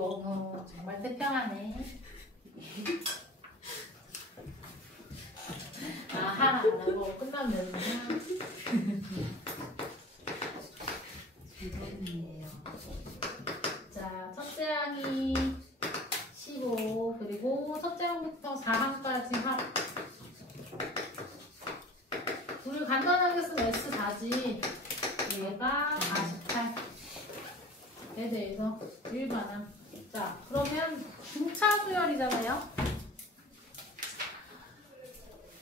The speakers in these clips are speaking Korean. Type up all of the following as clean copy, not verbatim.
원우 정말 태평하네. 아, 하나 안 하고 끝나면 되는구나. 이번이에요. 자, 첫째 항이 15, 그리고 첫째 항부터 4항까지 합. 우리 간단하게 쓰면 S4지. 얘가 48에 대해서 일반항. 자, 그러면 등차 수열이잖아요.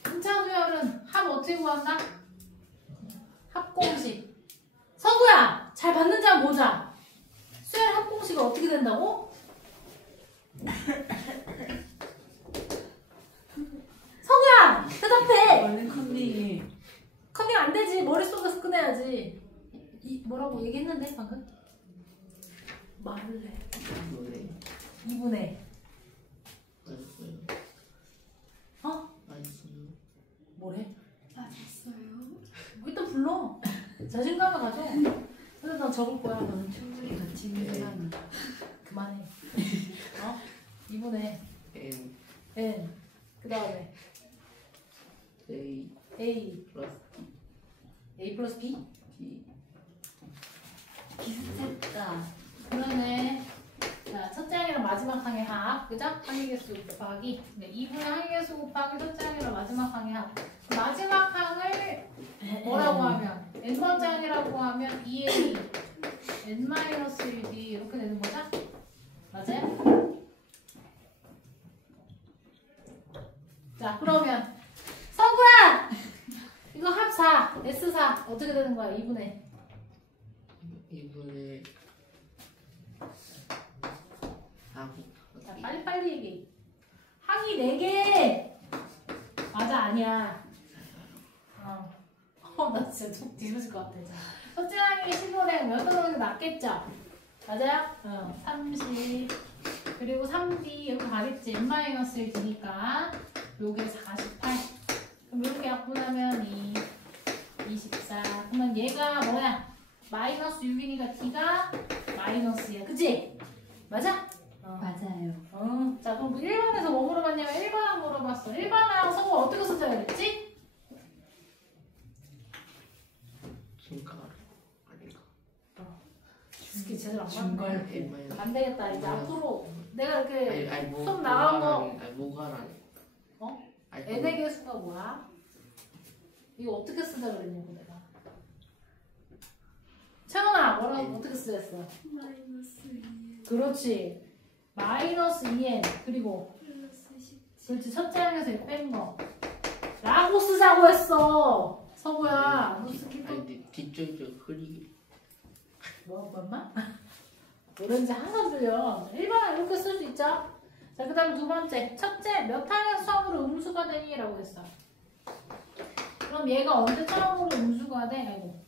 등차 수열은 합 어떻게 구한다? 합공식. 서구야, 잘 봤는지 한번 보자. 수열 합공식이 어떻게 된다고? 서구야, 대답해. 얼른 컨닝. 커밍 안 되지. 머릿속에서 꺼내야지. 뭐라고 얘기했는데 방금? 말을 해. 2분의 어? 뭐래? 맞았어요. 일단 불러. 자신감을 가져. 근데 난 적을 거야. 너는 충분히 같이 있는 사람이. 그만해. 어? 2분의 N. 그 다음에 A 플러스 B? 비슷했다. 그러네. 자, 첫째 항이랑 마지막 항의 합. 그죠? 항의 개수 곱하기. 네, 2분의 항의 개수 곱하기 첫째 항이랑 마지막 항의 합. 마지막 항을 뭐라고 하면? n번째 항이라고 하면 2a n-1d 이렇게 되는 거죠? 맞아요? 자, 그러면 서구야! 이거 합 4, S4 어떻게 되는 거야? 2분의 자, 빨리빨리 얘기해. 항이 4개! 맞아, 아니야. 나 진짜 속 뒤집어질 것 같아. 첫째 항이 15래 몇 도로는 낮겠죠? 맞아요? 30 그리고 3D 이렇게 가겠지. n-1d니까 요게 48. 그럼 이렇게 약분하면 24. 그러면 얘가 뭐야? 마이너스 6이니까 D가 마이너스야. 그치? 맞아? 맞아요. 자, 그럼 1번에서 뭐 물어봤냐면 1번항 물어봤어. 1번항 성우 어떻게 써줘야 됐지? 이게 제대로 안 맞네. 안 되겠다. 이제 앞으로 내가 이렇게 수업 나간 거 어? n의 개수가 뭐야? 이거 어떻게 쓰자 그랬냐고 내가. 채원아 뭐라고 어떻게 쓰랬어? 마이너스 2. 그렇지. 마이너스 2n 그리고 플러스 10. 그렇지. 첫째 항에서 이거 뺀 거 라고 쓰자고 했어. 서구야. 너 스킵 뒤쪽이 좀 흐리게. 뭐 엄마? 뭐든지 항상 들려. 1번은 이렇게 쓸 수 있죠? 자, 그 다음 두 번째. 첫째, 몇 항에서 처음으로 음수가 되니? 라고 했어. 그럼 얘가 언제 처음으로 음수가 돼? 아이고.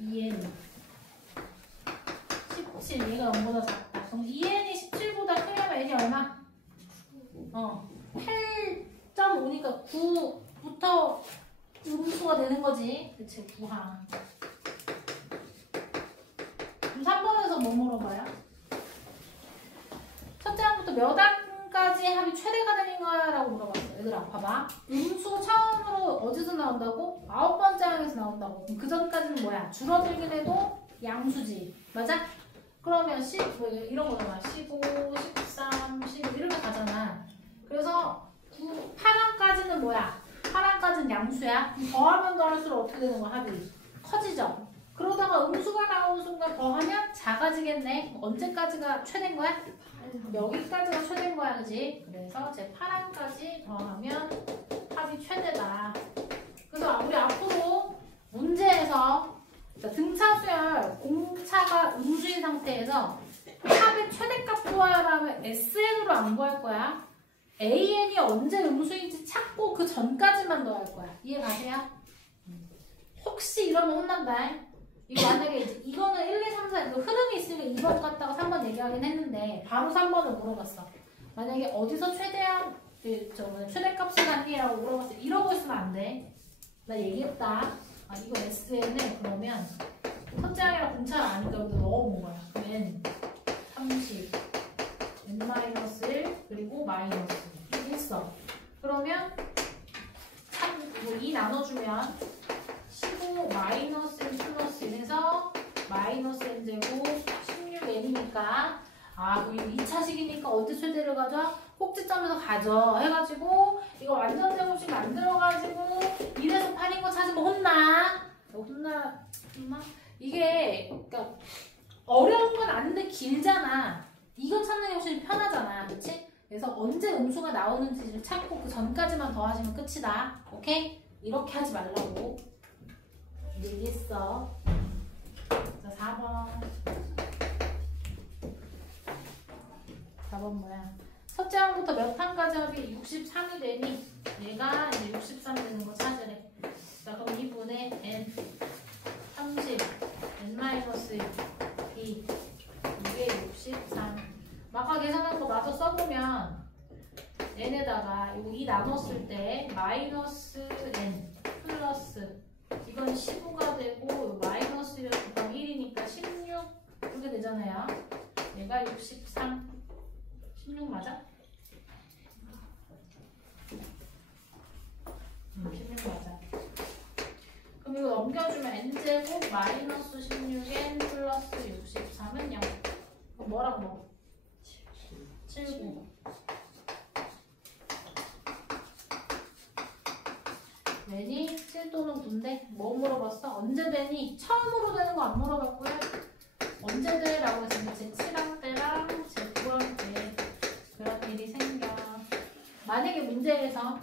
2n 17. 얘가 0보다 작다. 그럼 2n이 17보다 크면 n이 얼마? 8.5니까 9부터 음수가 되는 거지. 그치, 9항. 그럼 3번에서 뭐 물어봐요? 첫째 항부터 몇 항까지 합이 최대가 되는 거야? 라고 물어봤어. 얘들아, 봐봐. 음수 처음으로 어디서 나온다고? 9번째 항에서 나온다고. 그럼 그 전까지는 뭐야? 줄어들긴 해도 양수지. 맞아? 그러면 10, 뭐 이런 거잖아. 15, 13, 15 이렇게 가잖아. 그래서 8항까지는 뭐야? 8항까지는 양수야. 더하면 더할수록 어떻게 되는 거야? 합이 커지죠? 그러다가 음수가 나오는 순간 더하면 작아지겠네. 언제까지가 최대인 거야? 여기까지가 최대인 거야, 그지? 그래서 제 8항까지 더하면 합이 최대다. 그래서 우리 앞으로 문제에서 등차수열 공차가 음수인 상태에서 합의 최대값 구하라면 SN으로 안 구할 거야. AN이 언제 음수인지 찾고 그 전까지만 더할 거야. 이해가세요? 혹시 이러면 혼난다. 이거 만약에 이제 이거는 1, 2, 3, 4 이거 흐름이 있으니까 2번 갔다가 3번 얘기하긴 했는데 바로 3번을 물어봤어. 만약에 어디서 최대한 최대값을 갖니? 라고 물어봤어. 이러고 있으면 안 돼. 나 얘기했다. 이거 SN을 그러면 첫째 항이랑 공차를 아니까 여기다 넣어본 거야. 그러면 30 마이너스 n제곱 16n이니까 그럼 2차식이니까 언제 최대를 가져? 꼭지점에서 가져 해가지고 이거 완전 제곱식 만들어가지고 1에서 8인 거 찾으면 혼나? 이게 그러니까 어려운 건 아닌데 길잖아. 이건 찾는 게 훨씬 편하잖아. 그치? 그래서 언제 음수가 나오는지를 찾고 그 전까지만 더하시면 끝이다. 오케이? 이렇게 하지 말라고. 얘기했어. 자, 4번. 4번 뭐야? 첫째 항부터 몇 항까지 합이 63이 되니 얘가 이제 63 되는 거 찾으래. 자, 그럼 2분의 n 30 n-1 b 이게 63. 아까 계산한 거 마저 써보면 n에다가 이거 2 나눴을 때 마이너스 n 플러스 이건 15가 되고 마이너스 1이니까 16 이렇게 되잖아요. 얘가 63 16 맞아? 16 맞아. 그럼 이거 넘겨주면 n제곱 마이너스 16n 플러스 63은 0. 뭐랑 뭐? 79. 되니? 7 또는 9인데 뭐 물어봤어? 언제 되니? 처음으로 되는 거 안 물어봤고요. 언제 돼? 라고 했으면 제 7학 때랑 제 9학 때 그런 일이 생겨. 만약에 문제에서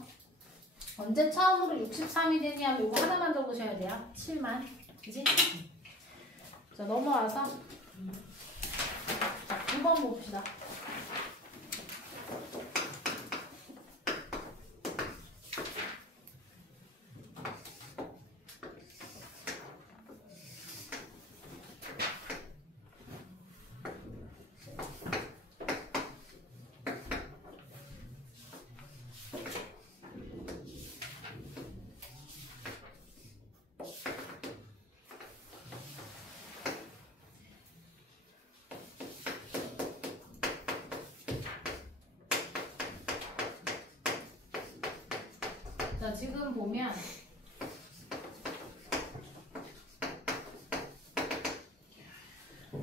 언제 처음으로 63이 되니 하면 이거 하나만 적으셔야 돼요. 7만. 그지? 자, 넘어와서 자, 9번 봅시다. 자, 지금 보면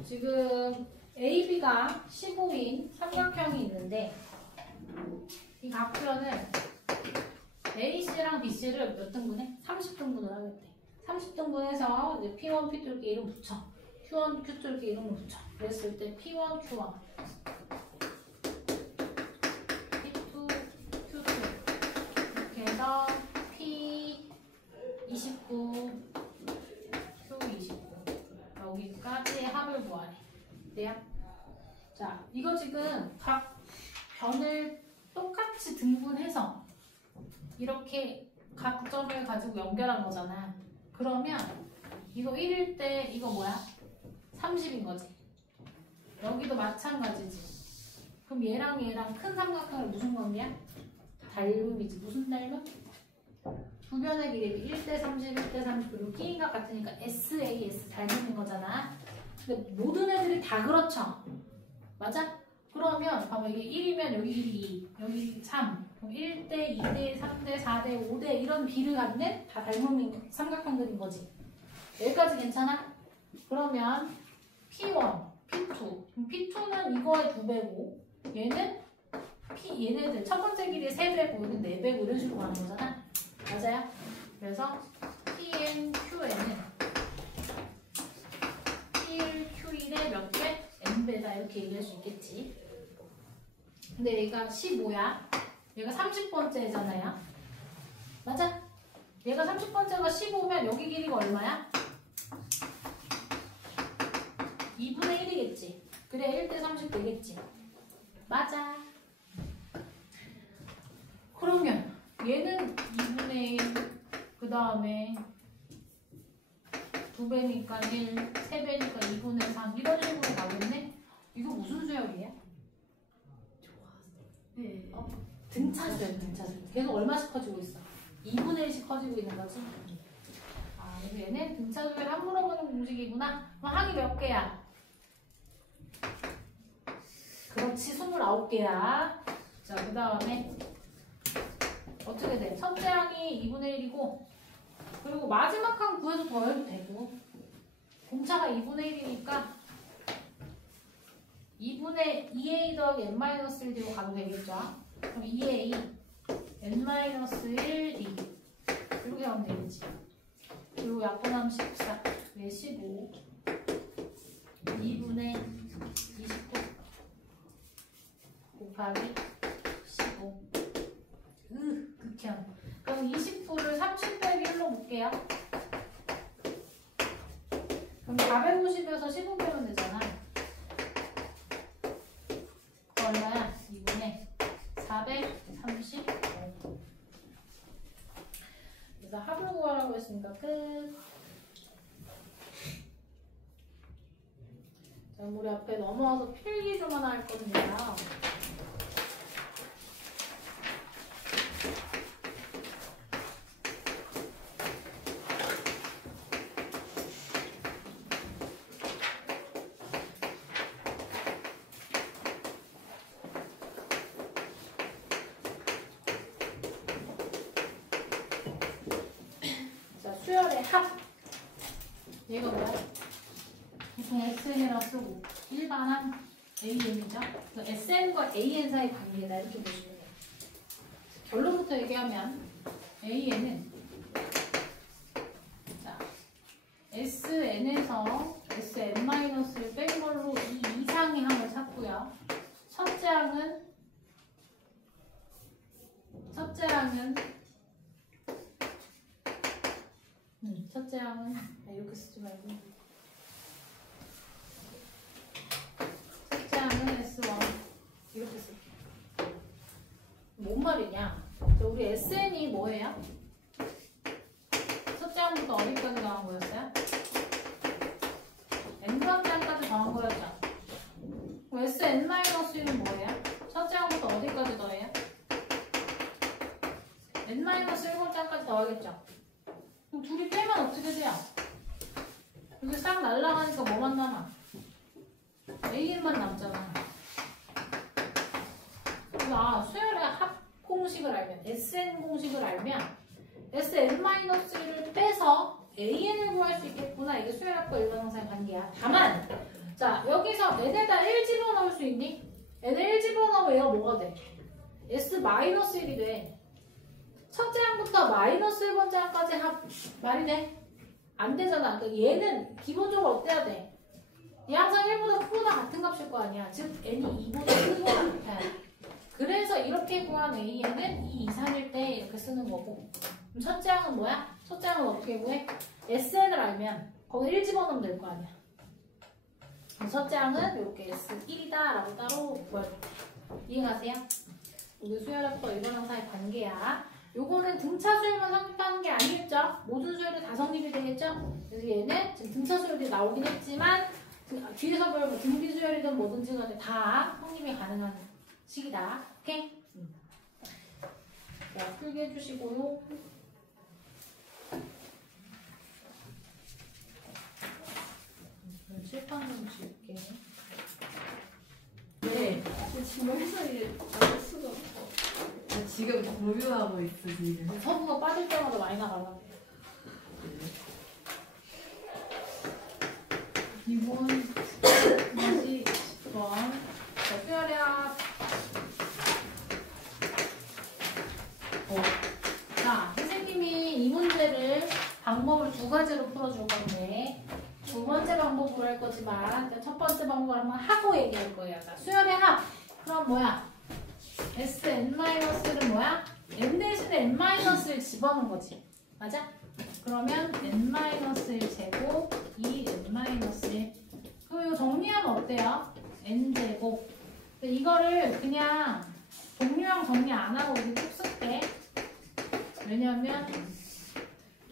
지금 AB가 15인 삼각형이 있는데 이 각변은 AC랑 BC를 몇 등분해? 30등분을 하겠대. 30등분해서 이제 P1, P2 이렇게 이름 붙여. Q1, Q2 이렇게 이름을 붙여. 그랬을 때 P1, Q1 P2, Q2 이렇게 해서 P29 Q29 여기까지의 합을 구하래. 돼요? 자, 이거 지금 각 변을 똑같이 등분해서 이렇게 각 점을 가지고 연결한 거잖아. 그러면 이거 1일 때 이거 뭐야? 30인 거지. 여기도 마찬가지지. 그럼 얘랑 얘랑 큰 삼각형을 무슨 관계야? 닮음이지. 무슨 닮음? 두 변의 길이 1대 30, 1대 30 그리고 끼인각 같으니까 SAS 닮음인 거잖아. 근데 모든 애들이 다 그렇죠. 맞아? 그러면 봐봐 이게 1이면 여기 2, 여기 3 그럼 1대, 2대, 3대, 4대, 5대 이런 비를 갖는 다 닮은 삼각형들인 거지. 여기까지 괜찮아? 그러면 P1, P2 그럼 P2는 이거의 2배고 얘는 얘네들 첫 번째 길이의 3배고 얘는 4배고 이런 식으로 가는 거잖아. 맞아요? 그래서 Pn, Qn은 P1, Q1의 몇 배? N배다 이렇게 얘기할 수 있겠지. 근데 얘가 15야. 얘가 30번째잖아요. 맞아? 얘가 30번째가 15면 여기 길이가 얼마야? 2분의 1이겠지. 그래 1대 30 되겠지. 맞아. 그러면 얘는 2분의 1, 그 다음에 2배니까 1, 3배니까 2분의 3 이런 식으로 나오겠네? 이거 무슨 수열이야? 네. 등차수야, 등차수. 계속 얼마씩 커지고 있어? 2분의 1씩 커지고 있는 거지? 그래서 얘는 등차수를 한 물어보는 공식이구나? 그럼 항이 몇 개야? 그렇지, 29개야. 자, 그 다음에 어떻게 돼? 첫째 항이 2분의 1이고 그리고 마지막 항 구해서 더해도 되고 공차가 2분의 1이니까 2분의 2a 더하기 n-1d로 가도 되겠죠? 그럼 2a n-1d 이렇게 하면 되겠지. 그리고 약분하면 14, 왜 15, 2분의 29 곱하기 15. 극혐. 그럼 29를 30 빼기 1로 볼게요. 그럼 450에서 15 빼면 되잖아. 그 얼마야? 2분의 435. 그래서 합을 구하라고 했으니까 끝. 자, 우리 앞에 넘어와서 필기 좀 하나 할 건데요. 수열의 합. 얘가 뭐야? 보통 SN이라고 쓰고 일반한 AN이죠. SN과 AN 사이 관계다 이렇게 보시면 돼요. 결론부터 얘기하면 AN은 자 SN에서 SN-를 뺀 걸로 이 이상의 항을 찾고요. 첫째 항은 이렇게 쓰지 말고 첫째 항은 S1 이렇게 쓸게요. 뭔 말이냐? 우리 SN이 뭐예요? 첫째 항부터 어디까지 더한 거였어요? N번째 항까지 더한 거였죠? 그럼 SN-1는 뭐예요? 첫째 항부터 어디까지 더해요? N-1번째 항까지 더하겠죠? 그럼 둘이 빼면 어떻게 돼요? 이게 싹 날아가니까 뭐만 남아? AN만 남잖아. 그래서 수열의 합 공식을 알면, SN 공식을 알면 SN-1를 빼서 AN을 구할 수 있겠구나. 이게 수열의 합과 일반항사의 관계야. 다만 자 여기서 n에다 1 집어넣을 수 있니? n을 1 집어넣으면 얘가 뭐가 돼? S-1이 돼. 첫째 항부터 마이너스 1번째 항까지 합 말이 돼? 안 되잖아. 그러니까 얘는 기본적으로 어때야 돼? 얘 항상 1보다 크거나 같은 값일 거 아니야. 즉 n이 2보다 크거나 같아야 돼. 그래서 이렇게 구한 AN은 2 이상일 때 이렇게 쓰는 거고. 그럼 첫째 항은 뭐야? 첫째 항은 어떻게 구해? SN을 알면 거기 1 집어넣으면 될 거 아니야. 그럼 첫째 항은 이렇게 S1이다 라고 따로 구해줄게. 이해가세요? 이게 수열합과 일반항사의 관계야. 요거는 등차 수열만 성립하는 게 아니겠죠? 모든 수열이 다 성립이 되겠죠? 그래서 얘는 지금 등차 수열이 나오긴 했지만 뒤에서 배우면 등비 수열이든 뭐든지 간에 다 성립이 가능한 식이다. 오케이? 자, 풀게 해주시고요. 칠판 좀 지울게. 네. 지금 해설이 나올 수가 없어. 나 지금 공유하고 있어 지금. 서부가 빠질 때마다 많이 나가려고. 기본 다시 10번. 자, 수열합. 자, 선생님이 이 문제를 방법을 두 가지로 풀어줄 건데 두 번째 방법으로 할 거지만 첫 번째 방법을 한번 하고 얘기할 거예요. 자, 수열의 합. 그럼 뭐야? SN-는 뭐야? N 대신에 N-를 집어넣은 거지. 맞아? 그러면 N-1 제곱 2N-1. 그럼 이거 정리하면 어때요? N제곱. 이거를 그냥 종류형 정리 안 하고 이렇게 쭉 쓸게. 왜냐면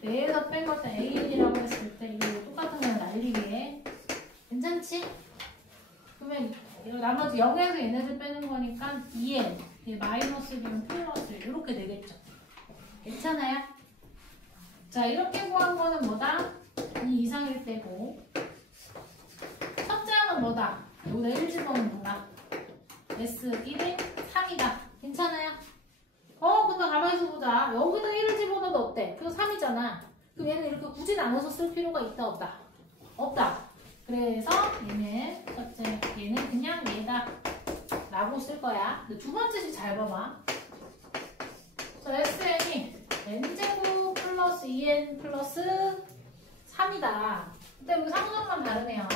내에서 뺀 것도 AN이라고 했을 때 이거 똑같은 거는 날리게. 괜찮지? 그러면 이거 나머지 0에서 얘네들 빼는 거니까 2N, 마이너스면 플러스 이렇게 되겠죠. 괜찮아요? 자, 이렇게 구한 거는 뭐다? 2 이상일 때고 첫째 항은 뭐다? 여기다 1 집어넣는다. S1에 3이다. 괜찮아요? 근데 가만히 있어 보자. 여기다 1을 집어넣어도 어때? 그거 3이잖아. 그럼 얘는 이렇게 굳이 나눠서 쓸 필요가 있다 없다? 없다. 그래서 얘는 첫째 얘는 그냥 얘다 라고 쓸 거야. 근데 두 번째 식 잘 봐봐. 자, SN이 n제곱 플러스 2n 플러스 3이다. 근데 여기 상수만 다르네요.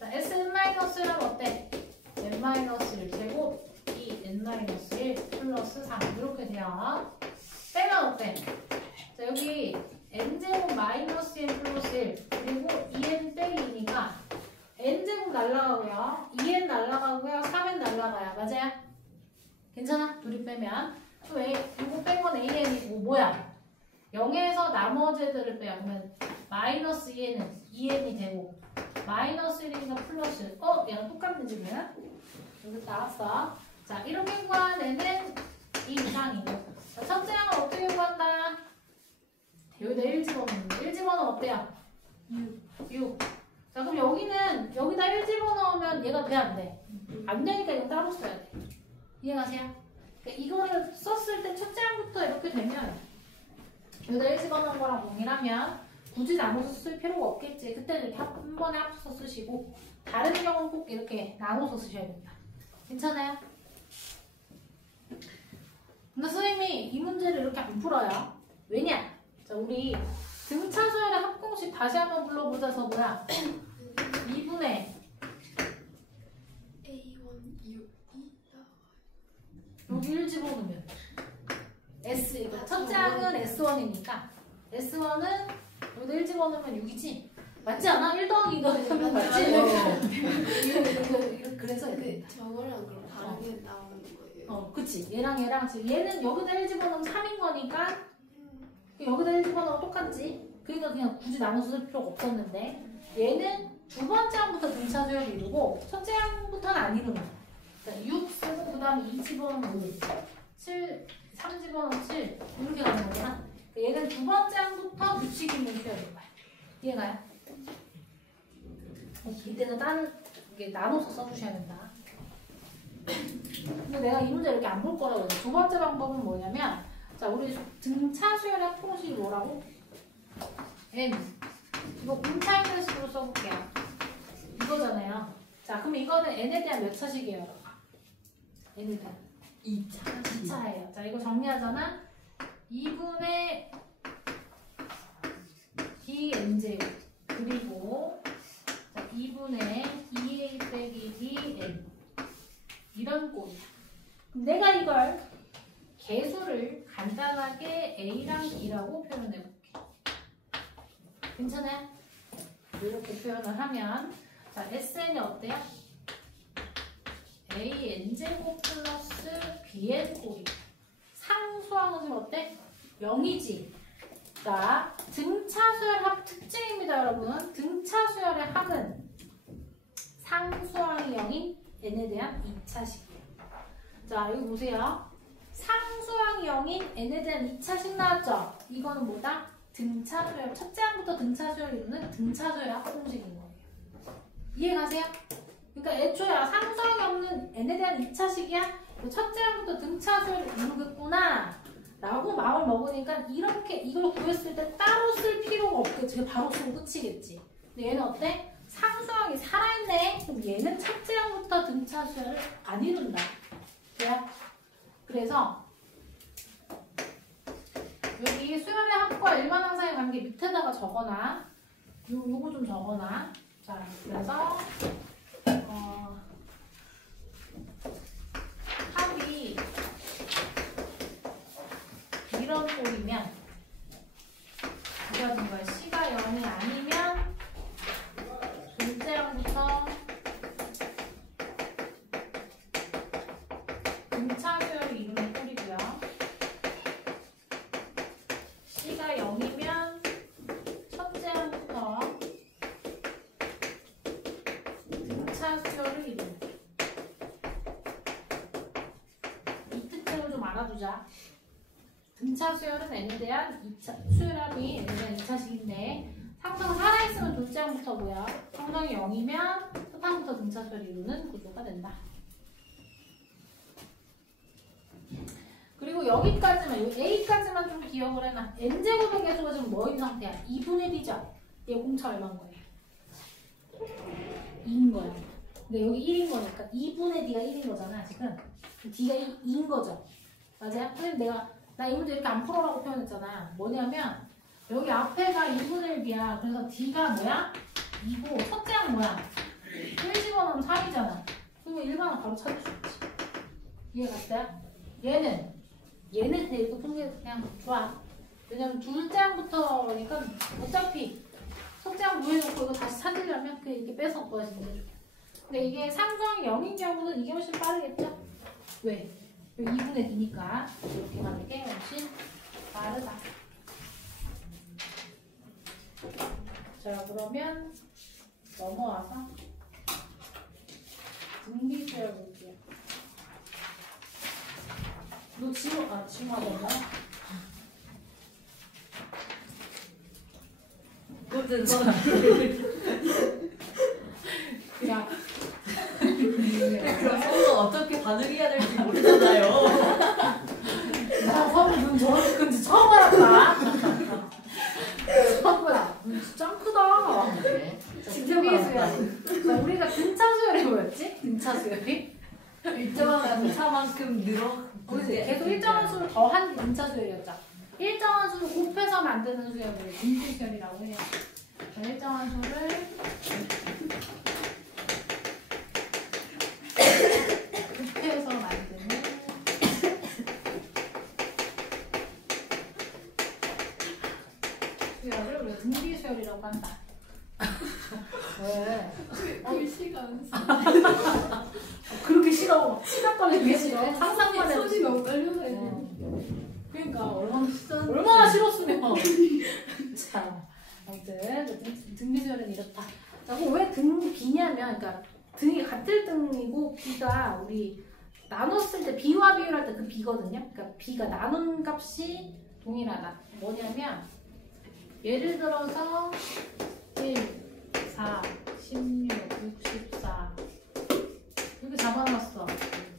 자, Sn-1은 어때? n-1제곱 2n-1 플러스 3 이렇게 돼요. 빼면 어때? 자, 여기 n제곱 마이너스 n 플러스 1 그리고 2n 빼기 2니까 n제곱 날라가고요. 2n 날라가고요. 3n 날라가요. 맞아요? 괜찮아? 둘이 빼면. 또 왜? 이거 뺀 건 an이고 뭐야? 0에서 나머지 애들을 빼면 마이너스 2n은 2n이 되고 마이너스 1이니까 플러스 얘랑 똑같네 지금. 여기 나왔어. 자, 이렇게 구한 애는 이 이상이고. 자, 첫째 항은 어떻게 구한다? 여기다 1 집어넣는데 1 집어넣으면 어때요? 6. 자, 그럼 여기다 1 집어넣으면 얘가 돼 안 돼? 안 되니까 이거 따로 써야 돼. 이해가세요? 그러니까 이거를 썼을 때 첫째 항부터 이렇게 되면 여기다 1 집어넣은 거랑 동일하면 굳이 나눠서 쓸 필요가 없겠지. 그때는 이렇게 한 번에 합쳐서 쓰시고 다른 경우는 꼭 이렇게 나눠서 쓰셔야 된다. 괜찮아요? 근데 선생님이 이 문제를 이렇게 안 풀어요. 왜냐? 자, 우리 등차수열의 합공식 다시 한번 불러보자서 뭐야? 2분의 여기 1 집어넣으면 S, 이거 첫째 항은 S1이니까 S1은 여기다 1 집어넣으면 6이지? 맞지 않아? 1 더하기 2 더하기 3은 맞지? 이거 그래서 그 저거랑 그럼 다르게 나오는 거예요? 그치. 얘랑 지금 얘는 여기다 1 집어넣으면 3인 거니까 여기다 1 집어넣으면 똑같지? 그러니까 그냥 굳이 나눠서 쓸 필요가 없었는데 얘는 두 번째 항부터 등차 수열을 이루고 첫째 항부터는 안 이루는 거야. 그러니까 6 쓰고 그 다음에 2 집어넣으면 5, 7, 3 집어넣으면 7 이렇게 가는 거잖아. 얘는 두 번째 항부터 규칙 있는 수열인 거야. 이해가요? 이때는 다른 게 나눠서 써주셔야 된다. 근데 내가 이 문제 이렇게 안 볼 거라고 했는데 두 번째 방법은 뭐냐면 자, 우리 등차 수열의 합공식이 뭐라고? n. 이거 분차인들 식으로 써볼게요. 이거잖아요. 자, 그럼 이거는 n에 대한 몇 차식이에요? n에 대한 2차예요. 자, 이거 정리하잖아. 2분의 2n제곱 그리고 자, 2분의 2a 빼기 bn 이런 꼴이야. 그럼 내가 이걸 개수를 간단하게 a랑 b라고 표현해볼게. 괜찮아요? 이렇게 표현을 하면 자, SN이 어때요? AN제곱 플러스 BN 꼴이 상수항은 지금 어때? 0이지? 자, 등차수열 합 특징입니다, 여러분. 등차수열의 합은 상수항이 0인 n에 대한 2차식이에요. 자, 여기 보세요. 상수항이 0인 n에 대한 2차식 나왔죠? 이거는 뭐다? 등차수열, 첫째 항부터 등차수열 이루는 등차수열 합공식인 거예요. 이해가세요? 그러니까 애초에 상수항이 없는 n에 대한 2차식이야? 첫째 항부터 등차수열 이루겠구나 라고 마음을 먹으니까 이렇게 이걸 구했을 때 따로 쓸 필요가 없겠지. 바로 쓰고 끝이겠지. 근데 얘는 어때? 상수항이 살아있네? 그럼 얘는 첫째 항부터 등차수열을 안 이룬다. 돼요? 그래서 여기 수열의 합과 일반항 사이의 관계 밑에다가 적어놔. 요거 좀 적어놔. 자, 그래서 합이 이런 꼴이면 이어진 거야. C가 0이 아니면 둘째 항부터 등차수열을 이루는 꼴이고요. C가 0이면 첫째 항부터 등차수열을 이루는 이 특징을 좀 알아두자. 등차수열은 n에 대한 2차, 수열합이 n에 대한 2차식인데 상수가 살아있으면 둘째 항부터 뭐야? 상수이 0이면 첫 항부터 등차수열을 이루는 구조가 된다. 그리고 여기까지만, 여기 A까지만 좀 기억을 해놔. N제곱의 개수가 지금 뭐인 상태야? 2분의 1이죠? 얘 공차 얼마인 거예요? 2인 거야. 근데 여기 1인 거니까 2분의 D가 1인 거잖아 지금. D가 2인 거죠. 맞아요? 선생님 나 이 문제 이렇게 안 풀어라고 표현했잖아. 뭐냐면 여기 앞에가 2분의 1B야. 그래서 D가 뭐야? 2고 첫째 항 뭐야? 1 집어넣으면 3이잖아. 그러면 일반은 바로 찾을 수 있지. 이해갔어요? 얘는 이렇게 푸는 게 그냥 좋아. 왜냐면 둘째 항부터 그러니까 어차피 첫째 항 무해놓고 이거 다시 찾으려면 그냥 이렇게 빼서 구하시는 게 좋아. 근데 이게 삼성이 0인 경우는 이게 훨씬 빠르겠죠? 왜? 2분의 D니까 이렇게 가는 게 훨씬 빠르다. 자 그러면 넘어와서 등비수열 볼게요. 너 지금 하던가? 무슨 야 그럼 서로 어떻게 반응해야 될지 모르잖아요. 나 서로 눈 저렇게 큰지 처음 알았다. 서구야 눈 진짜 크다. 등비수열. 우리가 등차 수열이 뭐였지? 등차 수열이? 일정한 차만큼 늘어. 우리 계속 일정한 수를 더한 등차 수열이었죠. 일정한 수를 곱해서 만드는 수열을 등비 수열이라고 해요. 일정한 수를 곱해서 만드는 수열을 우리가 등비 수열이라고 한다. 왜? 글씨가 안 써. 그렇게 싫어. 시작권에 왜 싫어? 상상만 해도 손이 너무 떨려서 그러니까 얼마나 싫었으면. 자, 아무튼 등비수열은 이렇다. 자, 그럼 왜 등비냐면, 그러니까 등이 같을 등이고 B가 우리 나눴을 때 B와 비율할 때 그 B거든요. 그러니까 B가 나눈 값이 동일하다. 뭐냐면 예를 들어서 1, 4, 16, 64 이렇게 잡아놨어.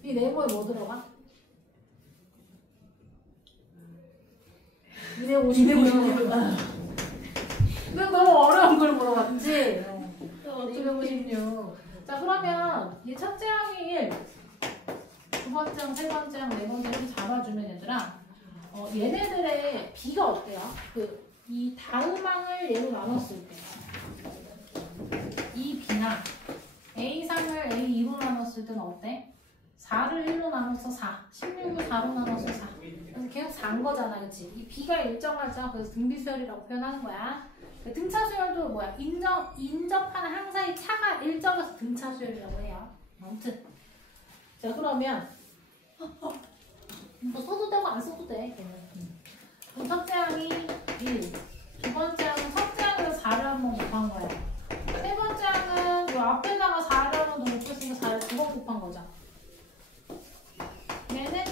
이 네모에 뭐 들어가? 256. 이거 너무 어려운 걸 물어봤지? 256. 자, 그러면 이 첫째 항이 1, 두 번째 항, 세 번째 항, 네 번째 이렇게 잡아주면 얘들아, 얘네들의 B가 어때요? 이 다음 항을 얘로 나눴을 때, 이 B나 A3을 A2로 나눴을 때는 어때? 4를 1로 나눠서 4, 16을 4로 나눠서 4. 그래서 계속 4인 거잖아, 그치? 이 B가 일정하죠. 그래서 등비수열이라고 표현하는 거야. 등차수열도 뭐야? 인접하는 항 사이 차가 일정해서 등차수열이라고 해요. 아무튼. 자, 그러면 뭐 써도 되고 안 써도 돼. 그럼 첫째 항이 1, 두 번째 항은 첫째 항에서 4를 한번 곱한 거야. 세 번째 항은 요 앞에다가 4를 한 번 더 곱했으니까 4를 두 번 곱한 거죠. 얘는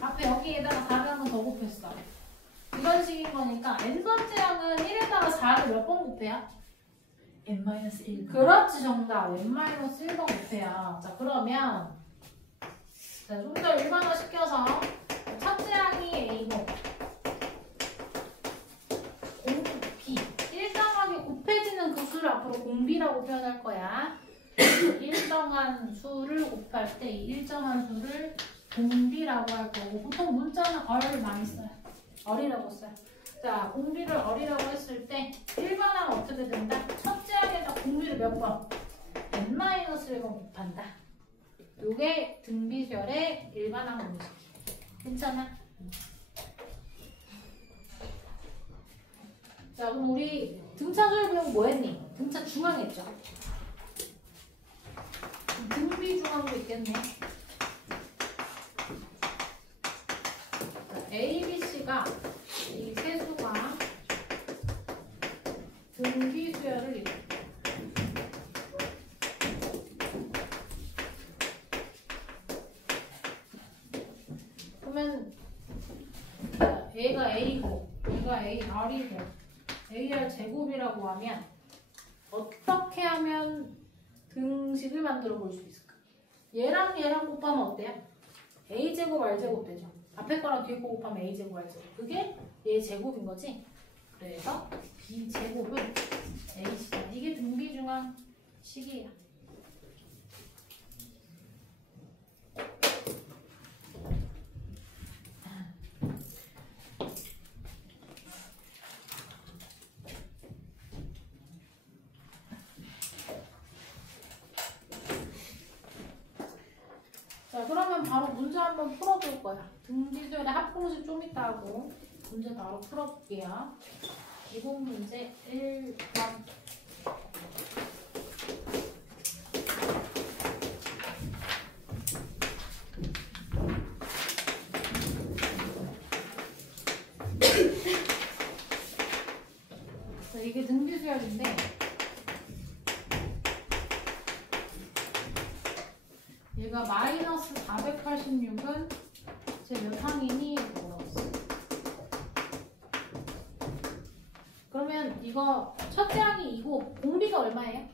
앞에 여기에다가 4를 한 번 더 곱했어. 이런 식인 거니까 n번째 항은 1에다가 4를 몇 번 곱해야? n-1. 그렇지, 정답. n-1번 곱해야. 자, 그러면 좀 더 일반화 시켜서 첫째 항이 a고 공비, 일정하게 곱해지는 그 수를 앞으로 공비라고 표현할 거야. 일정한 수를 곱할 때 이 일정한 수를 공비라고 할 거고, 보통 문자는 얼 많이 써요. 얼이라고 써요. 자, 공비를 얼이라고 했을 때 일반항은 어떻게 된다? 첫째 항에다 공비를 몇 번? n-1번 곱한다. 요게 등비수열의 일반항 문제. 괜찮아? 자, 그럼 우리 등차 수열 배우고 뭐 했니? 등차 중앙 했죠? 등비 중앙도 있겠네. A, B, C가 이 세 수가 등비 수열을 이루어. 그러면 A가 A고 B가 AR이고 AR 제곱이라고 하면 어떻게 하면 등식을 만들어 볼 수 있을까? 얘랑 얘랑 곱하면 어때요? A제곱 R제곱 되죠? 앞에 거랑 뒤에 거 곱하면 A제곱 R제곱. 그게 얘 제곱인 거지? 그래서 B제곱은 AC다. 이게 등비중앙 식이야. 자, 그러면 바로 문제 한번 풀어볼 거야. 등비수열의 합공식 좀 이따 하고 문제 바로 풀어볼게요. 기본 문제 1번. 자, 이게 등비수열인데 얘가 마이너스 486은 제 몇 항이니? 물어봤어. 그러면 이거 첫째 항이 이고 공비가 얼마예요?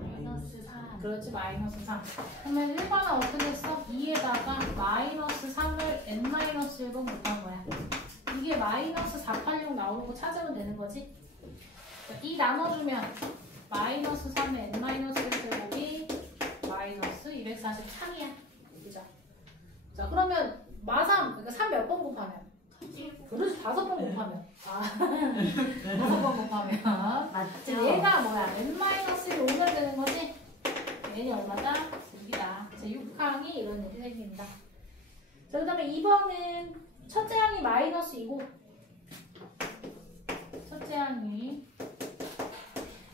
마이너스 3. 그렇지, 마이너스 3. 그러면 1번은 어떻게 했어? 2에다가 마이너스 3을 n-1로 곱한 거야. 이게 마이너스 486 나오는 거 찾으면 되는 거지? 이 나눠주면 마이너스 3의 n-1 제곱이 마이너스 243이야. 그죠? 자, 그러면 마3, 그러니까 3 몇 번 곱하면? 그렇지, 5번 곱하면. 아, 5번 곱하면. 맞죠? 얘가 뭐야? n-1이 오면 되는 거지? n이 얼마다? 6이다. 자, 6항이 이런 일이 생긴다. 자, 그 다음에 2번은 첫째 항이 마이너스이고 첫째 항이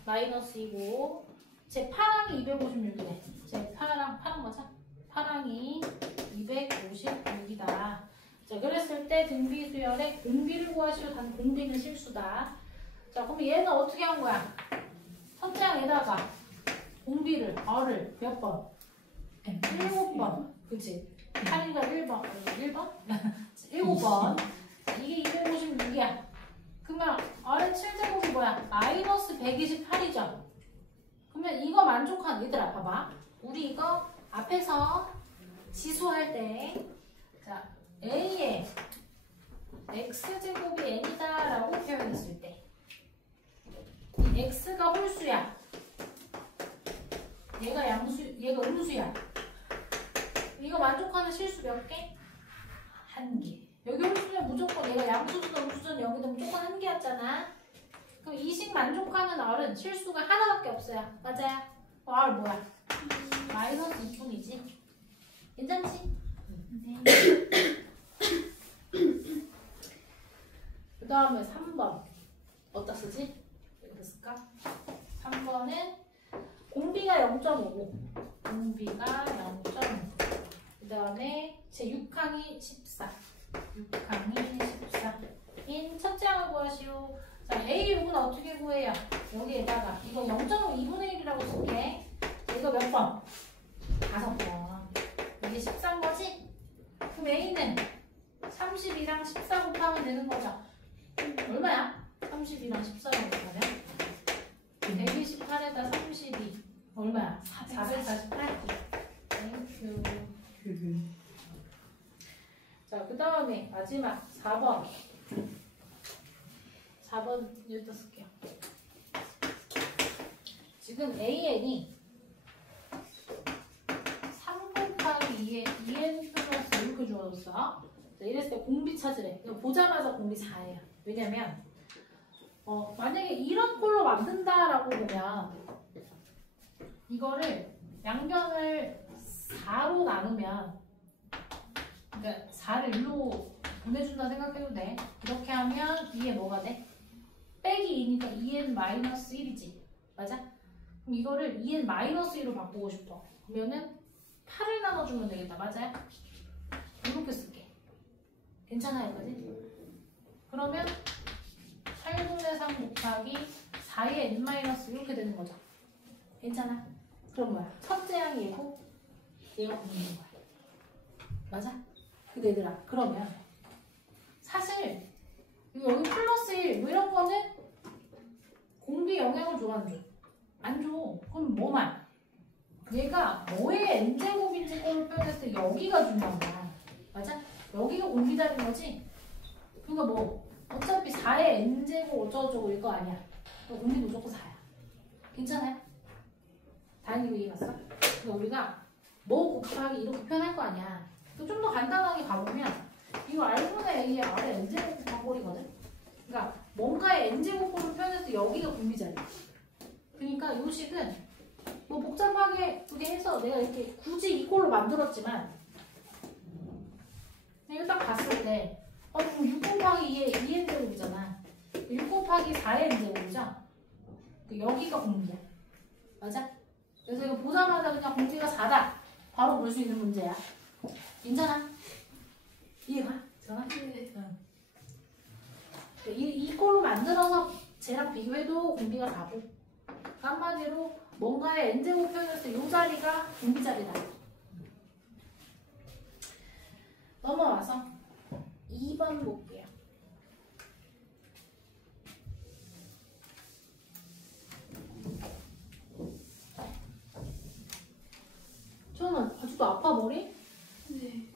마이너스이고 제 8항이 256이네. 제 8항 맞아? 8항이 256이다. 자, 그랬을 때 등비수열의 공비를 구하시오. 단 공비는 실수다. 자, 그럼 얘는 어떻게 한 거야? 첫째 항에다가 공비를 R을 몇 번? 7번. 그치? 8이가 1번. 1번? 7번. 이게 256이야. 그러면 R의 7제곱이 뭐야? 마이너스 128이죠? 그러면 이거 만족한, 얘들아 봐봐. 우리 이거 앞에서 지수할 때 자, A의 X제곱이 N이다 라고 표현했을 때 이 X가 홀수야. 얘가 양수, 얘가 음수야. 이거 만족하는 실수 몇 개? 한 개. 여기 홀수면 무조건 얘가 양수든 음수든 여기든 무조건 한 개였잖아. 그럼 이식 만족하는 R은 실수가 하나밖에 없어요. 맞아요? R 뭐야? 마이너스 2분이지. 괜찮지? 네. 그 다음에 3번. 어디다 쓰지? 여기다 쓸까? 3번은 공비가 0.5고 공비가 0.5. 그 다음에 제 6항이 14. 6항이 14인 첫째 항을 구하시오. 자, A 6은 어떻게 구해요? 여기에다가 이거 0.5 2분의 1이라고 쓸게. 이거 몇 번? 5번. 이게 13거지? 그럼 A는 32랑 14 곱하면 되는 거죠? 얼마야? 32랑 14랑 곱하면? 128에다 32 얼마야? 448. 땡큐. 자, 그 다음에 마지막 4번. 4번 여기다 쓸게요. 지금 AN이 3 곱하기 2n 플러스 이렇게 주어졌어. 자, 이랬을 때 공비 찾으래. 이거 보자마자 공비 4예요. 왜냐면 만약에 이런 꼴로 만든다라고 보면 이거를 양변을 4로 나누면 그러니까 4를 1로 보내준다 생각해도 돼. 이렇게 하면 2에 뭐가 돼? 빼기 2니까 2n-1이지. 맞아? 그럼 이거를 2n-1로 바꾸고 싶어. 그러면은 8을 나눠주면 되겠다. 맞아요? 이렇게 쓸게. 괜찮아요, 여기까지? 그러면 8분의 3 곱하기 4의 n- 이렇게 되는 거죠. 괜찮아? 그럼 뭐야? 첫째 항이 얘고 얘가 공비인 거야. 맞아? 근데 얘들아, 그러면 사실 여기 플러스 1 뭐 이런 거는 공비 영향을 줘, 안 줘? 안 줘. 그럼 뭐만? 얘가 뭐의 n제곱인지 꼴을 표현했을 때 여기가 중요한 거야. 맞아? 여기가 공비다는 거지? 그러니까 뭐 어차피 4의 n제곱 어쩌고저쩌고 이거 아니야. 공비 무조건 4야. 괜찮아요? 다행히 이해 갔어? 그러니까 우리가 뭐 곱하기 이렇게 표현할 거 아니야. 좀 더 간단하게 가보면 이거 R분의 A의 R의 n제곱 방꼴이거든. 그러니까 뭔가의 n제곱으로 표현해서 여기가 분비자리야. 그러니까 이 식은 뭐 복잡하게 그게 해서 내가 이렇게 굳이 이꼴로 만들었지만 이거 딱 봤을 때 6 곱하기 2의 2n제곱이잖아. 1 곱하기 4의 n제곱이죠. 여기가 공비야. 맞아? 그래서 이거 보자마자 그냥 공비가 4다. 바로 볼 수 있는 문제야. 괜찮아? 이해가? 괜찮아? 응. 이걸로 만들어서 쟤랑 비교해도 공비가 4고 한마디로 뭔가의 n제곱 표현에서 이 자리가 공비 자리다. 넘어와서 2번 볼게요. 저는 아직도 아파 머리? 네.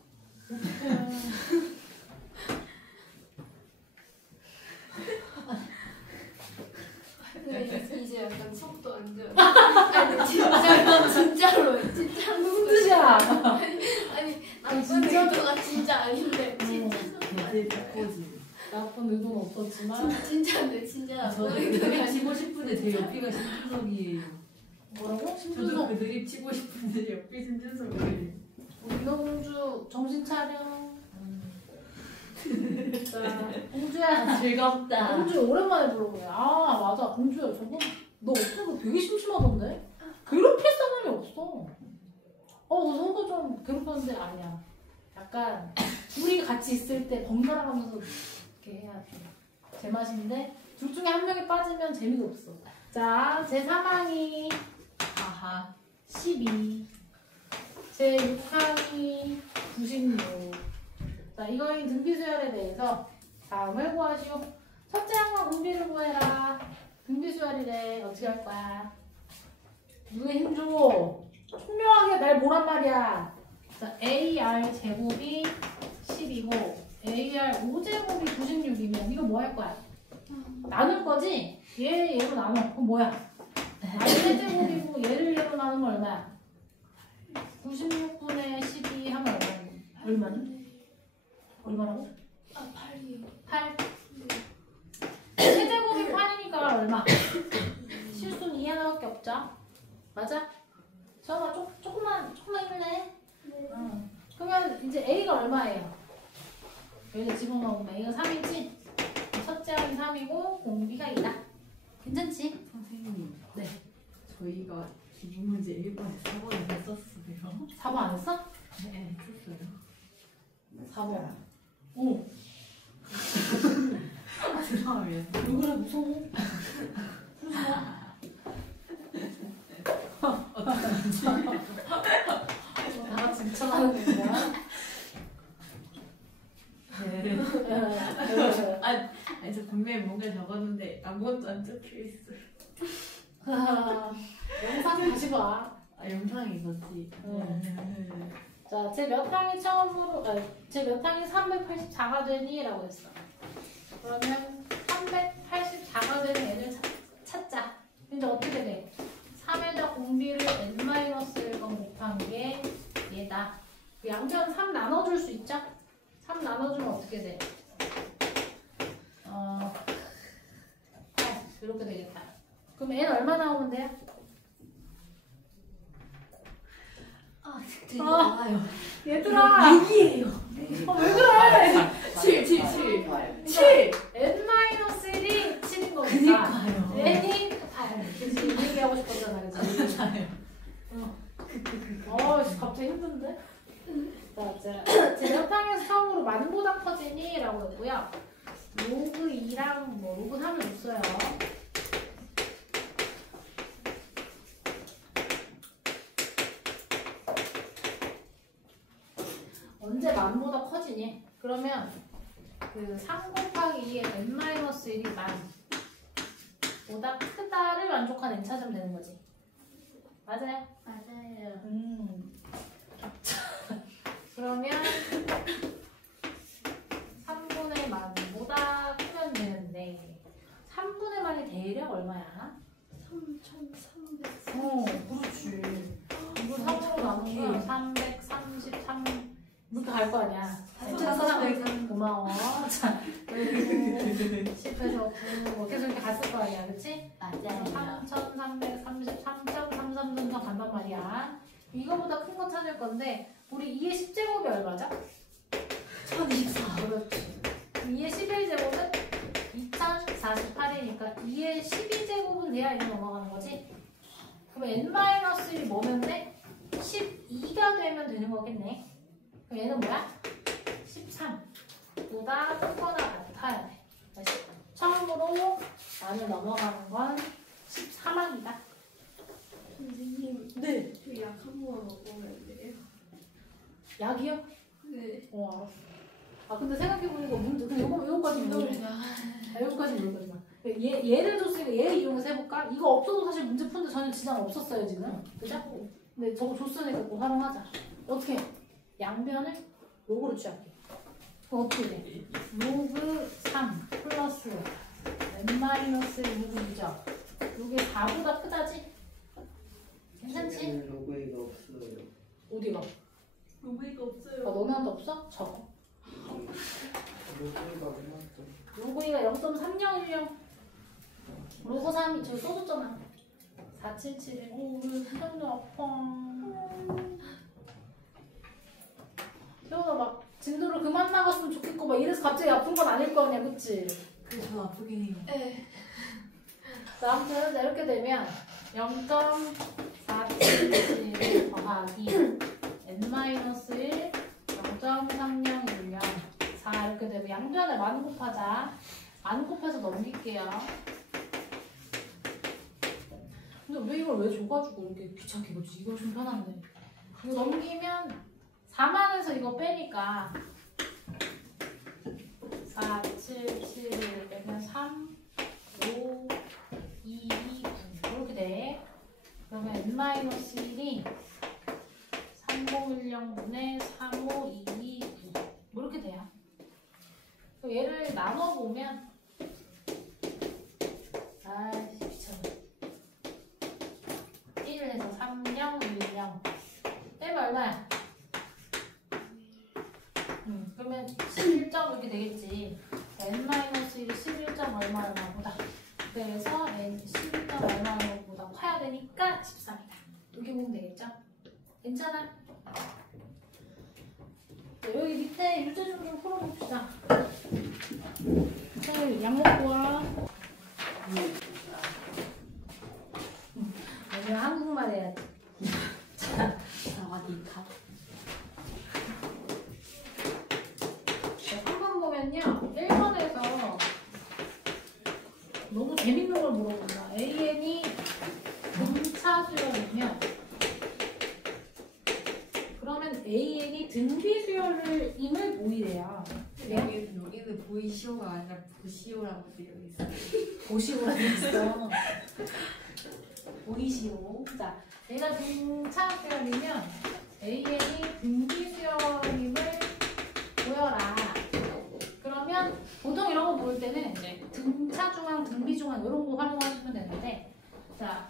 근데 이제 약간 속도 안 좋아. 아니 진짜로 무슨 뜻이야? 아니 진짜? 의도가 진짜 아닌데 진짜 속도 안 애들 좋아요. 바꿔지. 나쁜 의도는 없었지만 진짜인데 진짜 저 그들이 치고 싶은데 제 옆이가 신준석이에요. 뭐라고? 저도 신준석 그들이 치고 싶은데 옆이 신준석이에요. 우리 인어공주 정신 차려. 자, 공주야. 즐겁다. 공주 오랜만에 불러보네. 아 맞아 공주야 저번 너 없어서 되게 심심하던데? 괴롭힐 사람이 없어. 너도 좀 괴롭혔는데 아니야. 약간 둘이 같이 있을 때 번갈아 가면서 이렇게 해야 돼. 제맛인데 둘 중에 한 명이 빠지면 재미가 없어. 자, 제 3항이 아하. 12, 제 6항이 96. 자, 이거인 등비수열에 대해서 다음을 구하시오. 첫째 항과 공비를 구해라. 등비수열이래. 어떻게 할 거야? 눈에 힘 줘. 총명하게 날 보란 말이야. 자, AR 제곱이 10이고 AR 5제곱이 96이면 이거 뭐 할 거야? 나눌 거지? 얘로 나눠. 그럼 뭐야? R 3제곱이고 얘를 얘로 나누면 얼마야? 96분의 12 하면 얼마니? 얼마라고? 아 8이요. 8. 세제곱이 8이니까 얼마? 실수는 2 하나밖에 없죠? 맞아? 저거 조금만 힘내. 응. 그러면 이제 A가 얼마예요? 여기다 집어넣으면 A가 3이지? 첫째 항이 3이고 공비가 2다. 괜찮지? 선생님. 네. 저희가 기본 문제 1번에 4번을 했었어요. 4번 안 했어? 네, 했었어요. 4번. 오. 죄송합니다. 왜 그래 무서워? 다 같이 미쳐나는 거야? 네. 아니, 저 분명히 뭔가 적었는데 아무것도 안 적혀 있어요. 영상 다시 봐. 아, 영상이 있었지. 자, 제 몇 항이 제 몇 항이 384가 되니? 라고 했어. 그러면 384가 되는 애를 찾자. 근데 어떻게 돼? 3에다 공비를 n-1건 곱한 게 얘다. 양변 3 나눠줄 수 있죠? 3 나눠주면 어떻게 돼? 8 이렇게 되겠다. 그럼 n 얼마 나오면 돼요? 되게 많아요. 얘들아! 6이에요. 왜 그래! 7. 7! n-1이 7인 거니까. 그니까요. n이 8. 그치? 이 얘기하고 싶었잖아. 그치? 맞아요. 갑자기 힘든데? 자, 제 몇항에서 처음으로 만보다 커지니? 라고 했고요. 로그 2랑 로그 3을 줬어요. 언제 만보다 커지니? 그러면 그 3 곱하기 2의 n-1이 만 보다 크다를 만족한 n 찾으면 되는 거지. 맞아요? 맞아요. 그러면 3분의 만보다 크면 되는데 3분의 만이 대략 얼마야? 3,300. 그렇지. 2제곱이야. 이거보다 큰 거 찾을 건데 우리 2의 10제곱이 얼마죠? 1024. 그렇지. 2의 11제곱은 2048이니까 2의 12제곱은 돼야 이제 넘어가는 거지. 그럼 n-1이 뭐면 돼? 12가 되면 되는 거겠네. 그럼 얘는 뭐야? 13보다 크거나 같아야 돼. 다시. 처음으로 만을 넘어가는 건 14만이다. 선생님, 네. 저 약 한 번 먹으면 안 돼요? 약이요? 네. 알았어. 아 근데 생각해보니까 문제 근데 요거까지 외우지. 요거까지 외우지 마. 얘를 줬으니까 얘를 이용해서 해볼까? 이거 없어도 사실 문제 푸는데 전혀 지장 없었어요 지금. 그죠? 근데 저거 줬으니까 꼭 활용하자. 어떻게 해? 양변을 로그로 취할게. 그럼 어떻게 돼? 로그 3 플러스 n 마이너스 로그 2죠. 이게 4보다 크다지? 괜찮지? 로그가 없어요. 어디가? 로그가 아, 없어요. 너네한테 없어? 적어. 로그가 얼마죠? 로그이가 0.3010 로그 3이 저기 써줬잖아. 4771. 오, 왜 수단도 아파. 태훈아 막 진도를 그만 나갔으면 좋겠고 막 이래서 갑자기 아픈 건 아닐 거 아니야, 그치? 그게 저 아프긴 해요. 네. 자, 아무튼 이렇게 되면 0.477 더하기 n-1 0.3010 4 이렇게 되면 양변에 만 곱하자. 만 곱해서 넘길게요. 근데 왜 이걸 왜 줘가지고 이렇게 귀찮게 그러지? 이거 좀 편한데. 이거 넘기면 4만에서 이거 빼니까 4, 7, 7 빼면 3, 5, 2, 9 이렇게 돼. 그러면 n-1이 3010분의 3522 9 이렇게 돼요. 그럼 얘를 나눠보면 아이씨 귀찮아. 1을 해서 3010 빼면 얼마야? 그러면 11점 이렇게 되겠지. n-1이 11점 얼마 얼마보다. 그래서 n 11점 얼마 얼마보다 커야 되니까 13이다. 이렇게 보면 되겠죠? 괜찮아? 네, 여기 밑에 유제좀 좀 풀어봅시다. 네, 약 먹고 와. 아니면 한국말 해야지. 사와디카. 3번 보면요. 1번에서 너무 재밌는 걸 물어본다. AN이 등차 수열이면 그러면 AN이 등비 수열임을 보이래요. 여기는 보이시오가 아니라 보시오라고 되어 있어요. 보시오라고 있어. 보이시오. 자, 얘가 등차 수열이면 AN이 등비 수열임을 보여라. 그러면 보통 이런 거 볼 때는 이제 등차 중앙, 등비 중앙 이런 거 활용하시면 되는데, 자,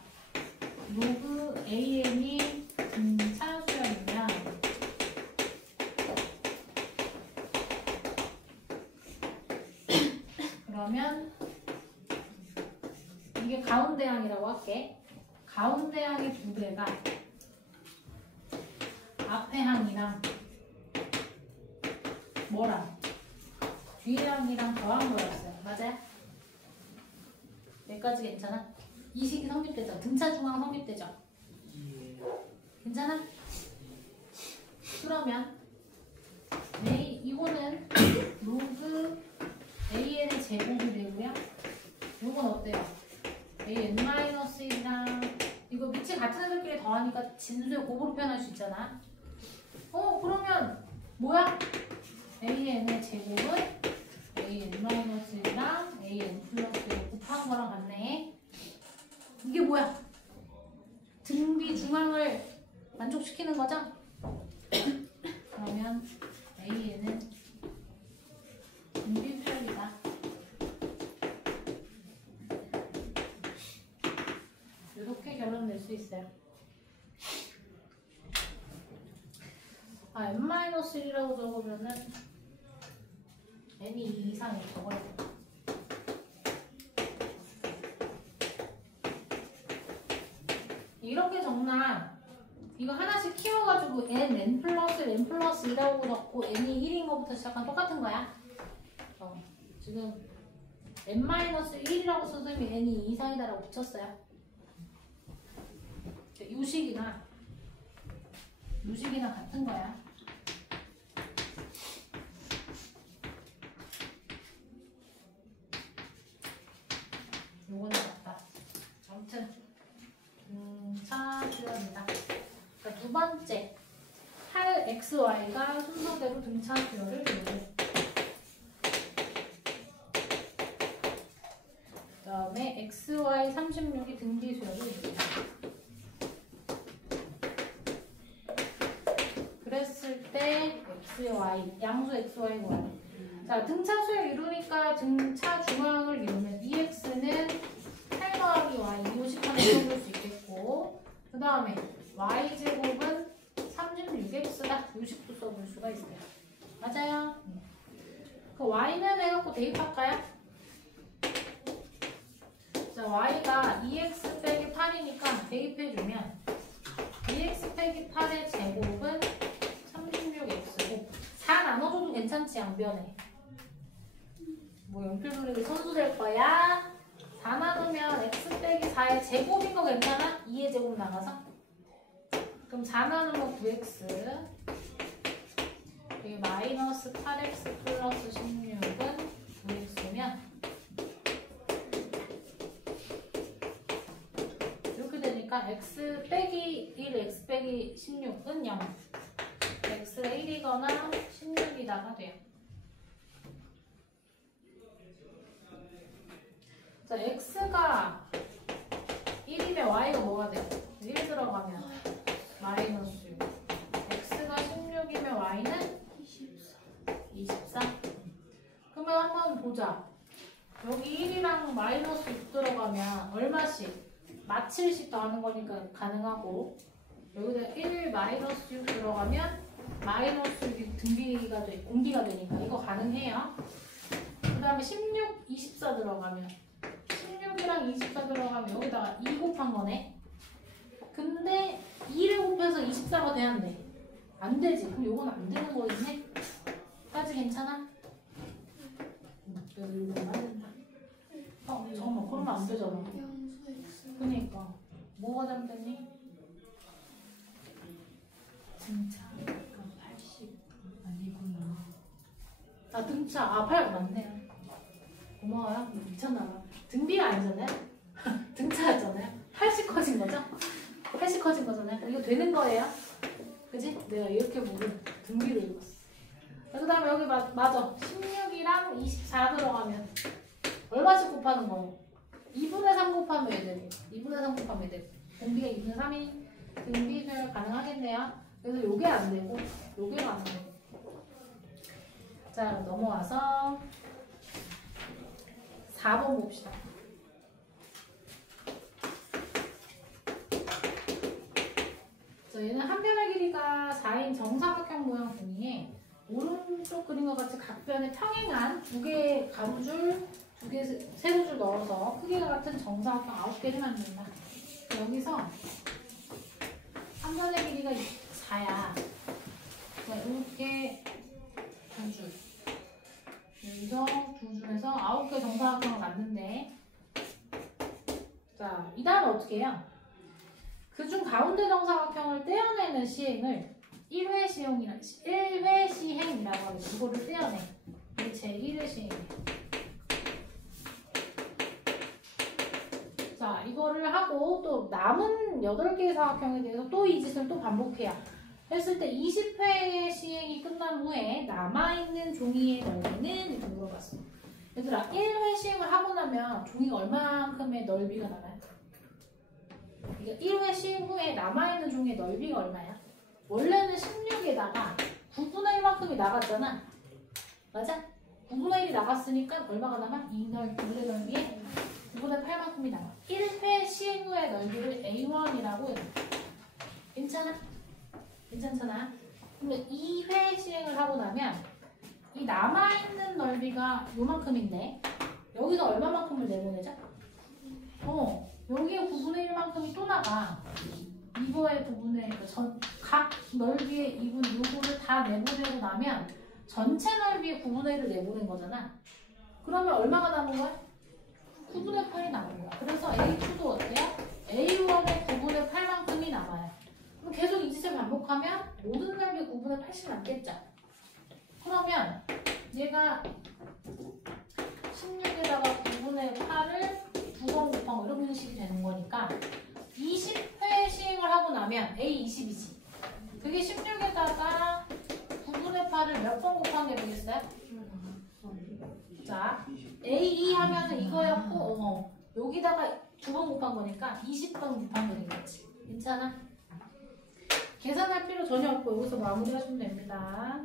로그 AN이 등차 수열이면 그러면 이게 가운데 항이라고 할게. 가운데 항의 두 배가 앞에 항이랑 뭐랑 뒤에 항이랑 더한 거였어요. 맞아요? 여기까지 괜찮아? 이 식이 성립되죠? 등차 중앙 성립되죠? 괜찮아? 그러면 이거는 로그 AN의 제곱이 되고요. 이건 어때요? AN-1이랑 이거 밑이 같은 애들끼리 더하니까 진수의 곱으로 표현할 수 있잖아. 그러면 뭐야? AN의 제곱은 AN-1이랑 AN 플러스 곱한 거랑 같네. 이게 뭐야? 등비 중앙을 만족시키는 거죠? 그러면 AN은 등비 수열이다. 이렇게 결론 낼 수 있어요. n-1이라고 적으면은 n이 2 이상이 적어야 돼. 이렇게 적나 이거 하나씩 키워가지고 n 플러스 2라고 적고 n이 1인 것부터 시작한 똑같은 거야. 지금 n-1이라고 써주면 n이 2 이상이다라고 붙였어요. 요식이나 같은 거야. 요거는 맞다. 아무튼 차 수열이다. 그러니까 두 번째 8xy가 순서대로 등차 수열을 이루고 그 다음에 xy 36이 등비 수열을 이루고 그랬을 때 xy 양수 xy y 자 등차 수열 이루니까 등차 중앙을 이루면 2x는 8 더하기 y 요식하면 써볼 수 있겠고 그 다음에 y제곱은 36x다 요식도 써볼 수가 있어요. 맞아요? 그 y는 해갖고 대입할까요? 자 y가 2x 빼기 8이니까 대입해주면 2x 빼기 8의 제곱은 36x고 4 나눠줘도 괜찮지 안 변해. 뭐 연필 돌리기 선수 될 거야? 4 나누면 x 빼기 4의 제곱인 거 괜찮아? 2의 제곱 나가서? 그럼 4 나누면 9x 여기 마이너스 8x 플러스 16은 9x면 이렇게 되니까 x 빼기 1, x 빼기 16은 0 x가 1이거나 16이다가 돼요. 자, x가 1이면 y가 뭐가 돼요? 1 들어가면 마이너스 6 x가 16이면 y는 24 그러면 한번 보자. 여기 1이랑 마이너스 6 들어가면 얼마씩? 마칠씩 더하는 거니까 가능하고 여기다 1 마이너스 6 들어가면 마이너스 6이 등비가 돼, 공비가 되니까 이거 가능해요. 그 다음에 16, 24 들어가면 16이랑 24 들어가면 여기다가 2 곱한 거네. 근데 2를 곱해서 24가 돼야 돼. 안 되지. 그럼 요건 안 되는 거겠네. 까지 괜찮아? 그래서 이거는 안 된다. 잠깐만 그러면 안 되잖아. 양수 x 그니까 뭐가 잘못됐니? 등차 80 아니구나. 아 등차 8 맞네요. 고마워요. 미쳤나봐. 등비가 아니잖아요. 등차였잖아요. 80 커진 거죠? 80 커진 거잖아요. 이거 되는 거예요. 그지? 내가 이렇게 보고 등비로 읽었어. 그 다음에 여기 맞아. 16이랑 24 들어가면 얼마씩 곱하는 거예요? 2분의 3 곱하면 애들이 2분의 3 곱하면 애들이 공비가 2분의 3이 등비수열 가능하겠네요. 그래서 요게 안 되고 요게 가능해요. 자 넘어와서 4번 봅시다. 자, 얘는 한 변의 길이가 4인 정사각형 모양 종이에 오른쪽 그림과 같이 각 변에 평행한 두 개의 가로줄, 두 개의 세로줄 넣어서 크기가 같은 정사각형 9개를 만든다. 여기서 한 변의 길이가 4야. 자, 이렇게 두 줄. 여기서 두 줄에서 9개 정사각형을 만든대. 자, 이 다음에 어떻게 해요? 그중 가운데 정사각형을 떼어내는 시행을 1회 시행이라고 하거든요. 이거를 떼어내. 이게 제 1회 시행이에요. 자, 이거를 하고 또 남은 8개의 사각형에 대해서 또 이 짓을 또 반복해요. 했을 때 20회의 시행이 끝난 후에 남아있는 종이의 넓이는 이렇게 물어봤어. 얘들아, 1회 시행을 하고 나면 종이가 얼마만큼의 넓이가 나가요? 그러니까 1회 시행 후에 남아있는 종이의 넓이가 얼마야? 원래는 16에다가 9분의 1만큼이 나갔잖아. 맞아? 9분의 1이 나갔으니까 얼마가 남아? 이 원래 넓이에 9분의 8만큼이 나가. 1회 시행 후의 넓이를 A1이라고 해. 괜찮아? 괜찮잖아. 그러면 2회 시행을 하고 나면 이 남아있는 넓이가 요만큼인데 여기서 얼마만큼을 내보내자? 여기에 9분의 1만큼이 또 나가. 이거의 부분에 각 넓이의 2분 요거를 다 내보내고 나면 전체 넓이의 9분의 1을 내보낸 거잖아. 그러면 얼마가 남은 거야? 9분의 8이 남은 거야. 그래서 A2도 어때요? A1의 9분의 8만큼이 남아요. 그럼 계속 이 짓을 반복하면 모든 넓이 9분의 8씩 남겠죠. 그러면 얘가 16에다가 9분의 8을 두 번 곱하고 이런 식이 되는 거니까 20회씩을 하고 나면 A 20이지. 그게 16에다가 9분의 8을 몇 번 곱한 게 되겠어요? 자, A2 하면은 이거였고, 여기다가 두 번 곱한 거니까 20번 곱한 게 되겠지. 괜찮아? 계산할 필요 전혀 없고 여기서 마무리하시면 됩니다.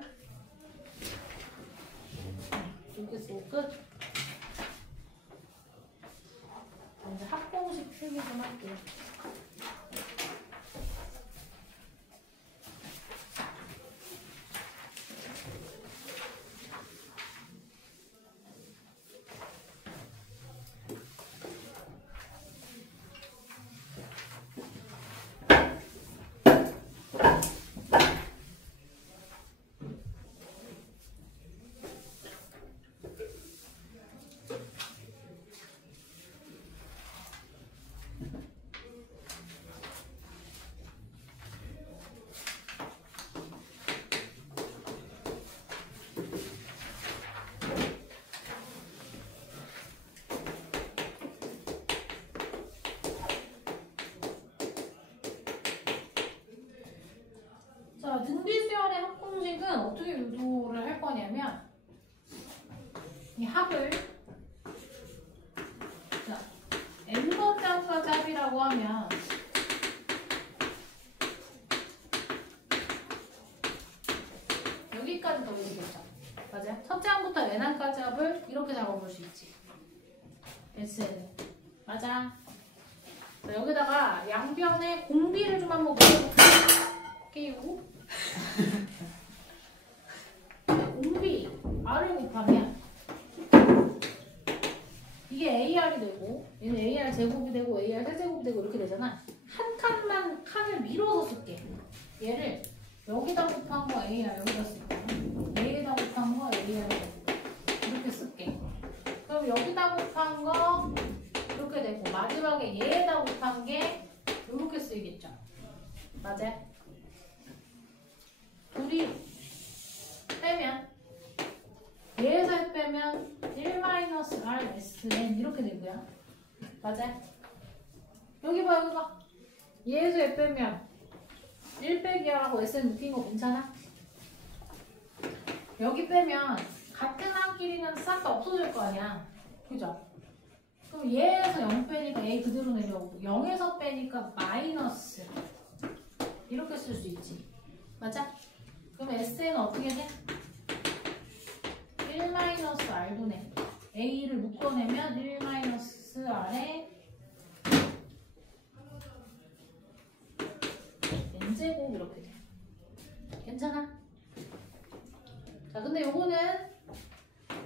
여기서 끝. 이제 합공식 필기 좀 할게요. 자, 등비수열의 합공식은 어떻게 유도를 할 거냐면 이 합을 자, n번장까지 합이라고 하면 여기까지 더해지겠죠. 맞아요? 첫째 항부터 n항까지 합을 이렇게 잡아볼 수 있지. SN 맞아. 자, 여기다가 양변에 공비를 좀 한번 끼우고 공비 R을 곱하면 이게 AR이 되고 얘는 AR 제곱이 되고 AR 세제곱이 되고 이렇게 되잖아. 한 칸만 칸을 밀어서 쓸게. 얘를 여기다 곱한 거 AR 여기다 쓸게. A에다 곱한 거 AR 이렇게 쓸게. 그럼 여기다 곱한 거 이렇게 되고 마지막에 얘에다 곱한 게 이렇게 쓰이겠죠. 맞아요? 둘이 빼면 얘에서 빼면 1-RSN 이렇게 되고요. 맞아요? 여기 봐 여기 봐. 얘에서 얘 빼면 1 빼기 R하고 SN 묶인 거 괜찮아? 여기 빼면 같은 항끼리는 싹 다 없어질 거 아니야. 그죠? 그럼 얘에서 0 빼니까 A 그대로 내려오고 0에서 빼니까 마이너스 이렇게 쓸 수 있지. 맞아? 그럼 SN은 어떻게 돼? 1-R분의 A를 묶어내면 1-R에 N제곱 이렇게 돼. 괜찮아? 자, 근데 요거는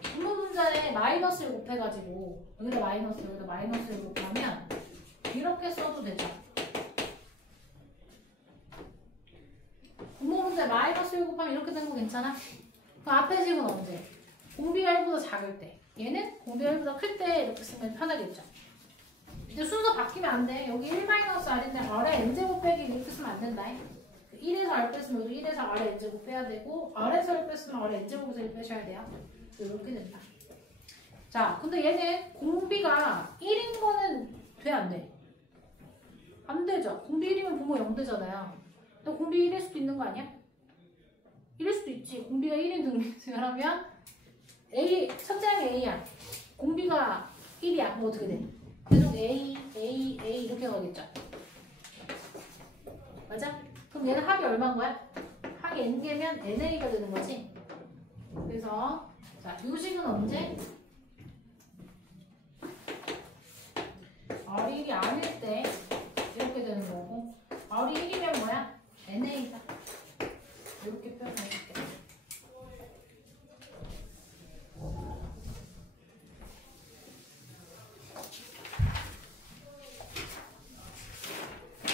분모분자에 마이너스를 곱해가지고 여기다 마이너스를 곱하면 이렇게 써도 되죠. 분모분자에 마이너스를 곱하면 이렇게 되는 거 괜찮아? 그 앞에 식은 언제? 공비가 1보다 작을 때. 얘는 공비가 1보다 클 때 이렇게 쓰면 편하겠죠. 이제 순서 바뀌면 안 돼. 여기 1-R인데 R에 N제곱 빼기 이렇게 쓰면 안 된다. 1에서 R 뺐으면 여기 1에서 R에 N제곱 빼야 되고 R에서 1 뺐으면 R에 N제곱에서 1 빼셔야 돼요. 이렇게 된다. 자, 근데 얘는 공비가 1인 거는 돼, 안 돼? 안 되죠. 공비 1이면 분모 0 되잖아요. 근데 공비 1일 수도 있는 거 아니야? 1일 수도 있지. 공비가 1인 등비수열하면 첫째 항이 A야. 공비가 1이야. 그럼 어떻게 돼? 계속 A 이렇게 가겠죠. 맞아? 그럼 얘는 합이 얼마인 거야? 합이 N개면 NA가 되는 거지. 그래서 자, 요 식은 언제? R이 1이 아닐 때 이렇게 되는 거고 R이 1이면 뭐야? NA다. 이렇게 표현해줄게.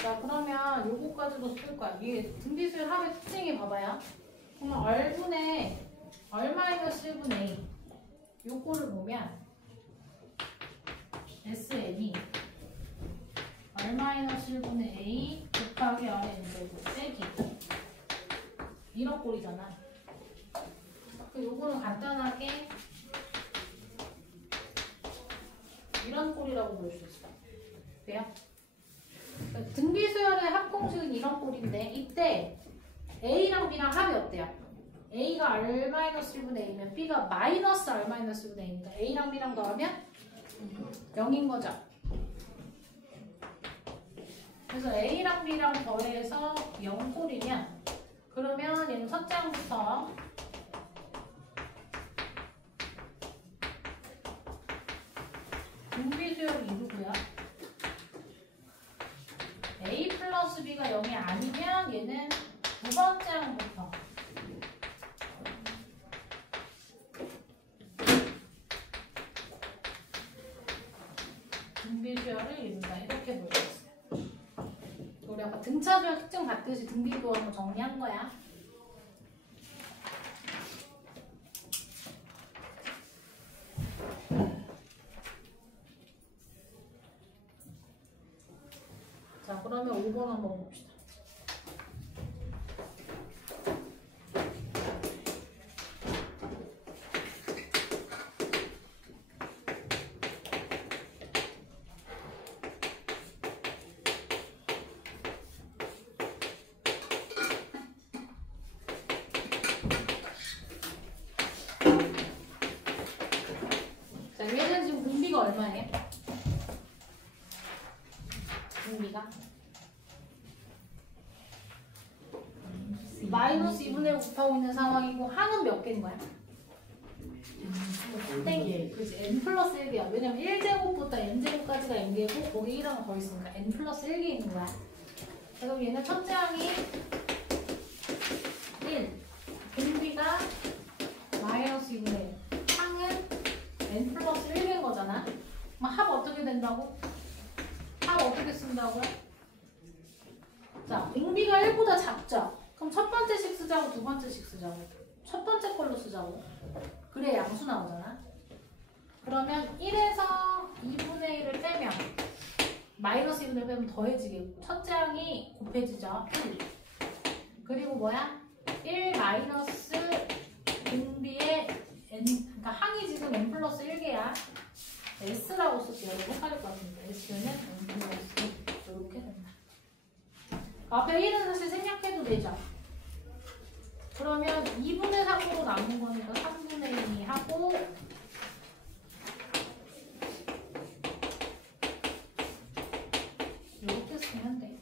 자, 그러면 요거 이게 등비수열 합의 특징이 봐봐요. 그러면 R분의 R-1분의 A 요거를 보면 SN이 R-1분의 A 곱하기 R의 N제곱 빼기 이런 꼴이잖아. 요거는 간단하게 이런 꼴이라고 볼 수 있어. 돼요? 그러니까 등비수열의 합공식은 이런 꼴인데 이때 A랑 B랑 합이 어때요? A가 R-1분의 A면 B가 마이너스 R-1분의 A니까 A랑 B랑 더하면 0인 거죠. 그래서 A랑 B랑 더해서 0꼴이면 그러면 얘는 첫 장부터 등비수열을 이루고요. A 플러스 B가 0이 아니면 얘는 두 번째 항부터 등비수열을 이룬다. 이렇게 볼 수 있어요. 우리 아까 등차수열 특징 봤듯이 등비도 한번 정리한 거야. 자, 그러면 5번 한번 봅시다. 자, 얘는 지금 등비가 얼마예요? 등비가 마이너스 2분의 1 곱하고 있는 상황이고 항은 몇 개인 거야? 땡. 그치. n 플러스 1개야. 왜냐면 1제곱부터 n제곱까지가 n개고 거기 1 하나 더 있으니까 n 플러스 1개 있는 거야. 그래서 얘는 첫째 항이 1, 등비가 마이너스 2분의 1, 항은 n 플러스 1개인 거잖아. 그럼 합 어떻게 된다고? 합 어떻게 쓴다고요? 자, 등비가 1보다 작죠? 그럼 첫 번째씩 쓰자고 두 번째씩 쓰자고? 첫 번째 걸로 쓰자고. 그래 양수 나오잖아. 그러면 1에서 2분의 1을 빼면 마이너스 2분의 1 빼면 더해지겠고 첫째 항이 곱해지죠. 1. 그리고 뭐야? 1 마이너스 등비의 n, 그러니까 항이 지금 n 플러스 1개야. s라고 쓸게요. 헷갈릴 것 같은데 s는 n 플러스 이렇게 된다. 앞에 1은 사실 생략해도 되죠. 그러면 2분의 3으로 남은 거니까 3분의 2 하고 이렇게 쓰면 돼.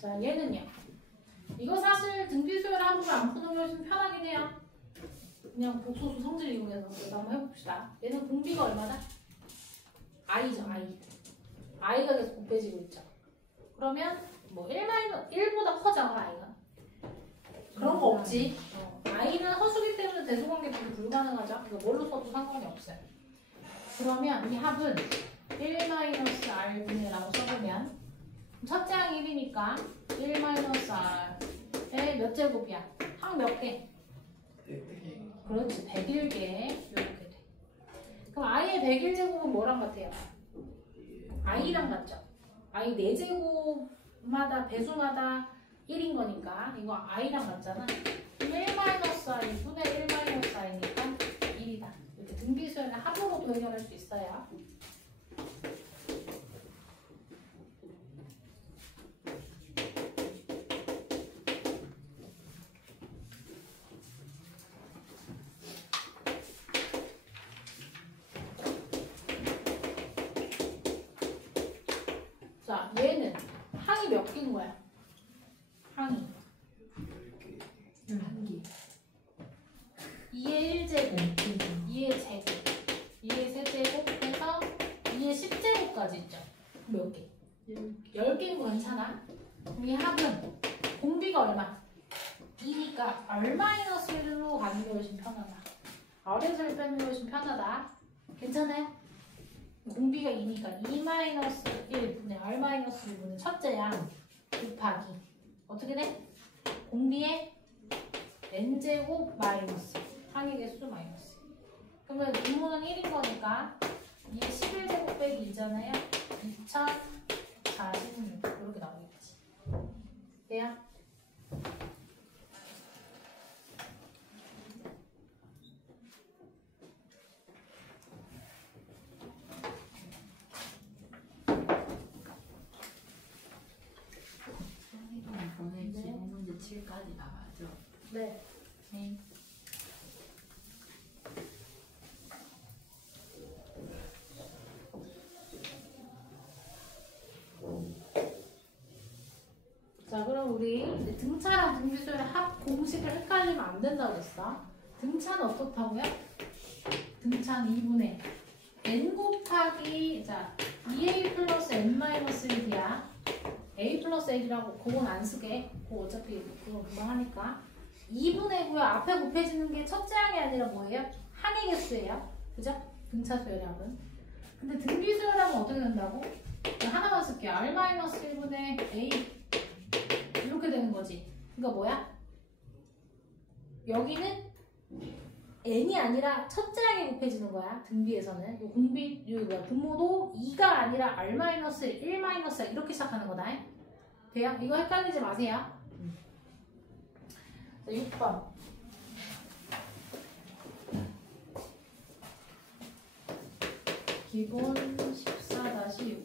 자, 얘는요. 이거 사실 등비수열 합을 안 푸는 게 훨씬 편하긴 해요. 그냥 복소수 성질 이용해서 그래도 한번 해봅시다. 얘는 공비가 얼마다? i죠, i. i가 계속 곱해지고 있죠. 그러면 뭐 1보다 커져, i가. 그런 거 없지. i는 허수기 때문에 대소관계도 불가능하죠. 그래서 뭘로 써도 상관이 없어요. 그러면 이 합은 1-r분의 라고 써보면 첫째 항 1이니까 1-r의 몇 제곱이야? 항 몇 개? 그렇지, 101개 이렇게 돼. 그럼 i의 101제곱은 뭐랑 같아요? i랑 같죠? i 4제곱마다 배수마다 1인 거니까 이거 i랑 같잖아. 1-i 분의 1-i니까 1이다. 이렇게 등비수열의 합으로도 해결할 수 있어요. 자, 얘는 항이 몇 개인 거야? 항이 1개. 2의 1제곱, 2의 제곱, 2의 세제곱 해서 2의 10제곱 10개까지 있죠. 몇 개? 10개인 거 괜찮아? 그럼 이 합은 공비가 얼마? 2니까 R-1로 가는 게 훨씬 편하다. R에서 1 빼는 게 훨씬 편하다. 괜찮아요? 공비가 2니까 2-1분의 R-1분의 첫째 양 곱하기 어떻게 돼? 공비의 n제곱 마이너스 항의 개수 마이너스. 그러면 분모는 1인 거니까 이게 11제곱 빼기 2잖아요. 2046 이렇게 나오겠지. 돼요? 이번에 기본 문제 7까지 나가죠. 네. 네. 자, 그럼 우리 이제 등차랑 등비수의 합 공식을 헷갈리면 안 된다고 했어. 등차는 어떻다고요? 등차는 2분의 n 곱하기 자 2a 플러스 n-1이야. a 플러스 l이라고 그건 안 쓰게. 그거 어차피 그거 금방 하니까. 2분의 9요. 앞에 곱해지는 게 첫째 항이 아니라 뭐예요? 항의 개수예요. 그죠? 등차 수열합은. 근데 등비 수열합은 어떻게 된다고? 하나만 쓸게요. r-1분의 a 이렇게 되는 거지. 그러니까 뭐야? 여기는 n이 아니라 첫째 항에 곱해지는 거야. 등비에서는. 공비, 뭐야, 분모도 2가 아니라 r-1, 1 이렇게 시작하는 거다. 돼요? 이거 헷갈리지 마세요. 자, 6번. 기본 14-6.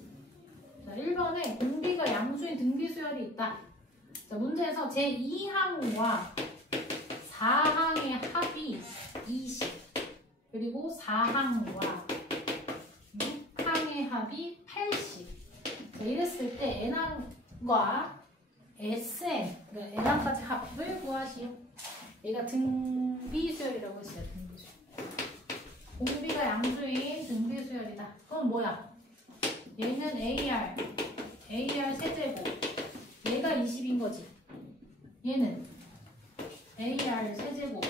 자, 1번에 공비가 양수인 등비 수열이 있다. 자, 문제에서 제2항과 4항의 합이 20 그리고 4항과 6항의 합이 80. 자, 이랬을 때 n항과 sn 그러니까 n항까지 합을 구하시오. 얘가 등비수열이라고 했어요. 등비수열. 공비가 양수인 등비수열이다. 그럼 뭐야? 얘는 AR 세제곱 얘가 20인 거지. 얘는 AR 세제곱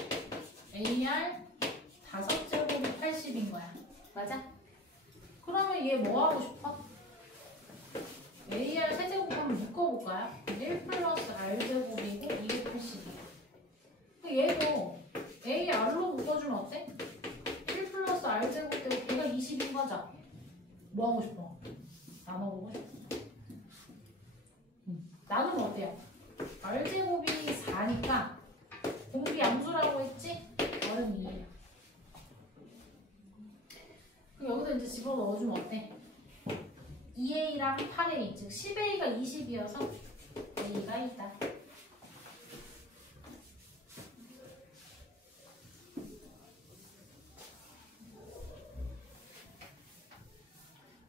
AR 5제곱이 80인 거야. 맞아? 그러면 얘 뭐 하고 싶어? AR 세제곱 한번 묶어볼까요? 1 플러스 R제곱이고 이게 80이야. 얘도 AR로 묶어주면 어때? 1 플러스 R제곱 되고 얘가 20인 거죠? 뭐 하고 싶어? 나눠보고 싶어. 나누면 어때요? R제곱이 4니까 공비 양수라고 했지? R은 2예요. 그럼 여기다 이제 집어넣어주면 어때? 2A랑 8A, 즉 10A가 20이어서 A가 있다.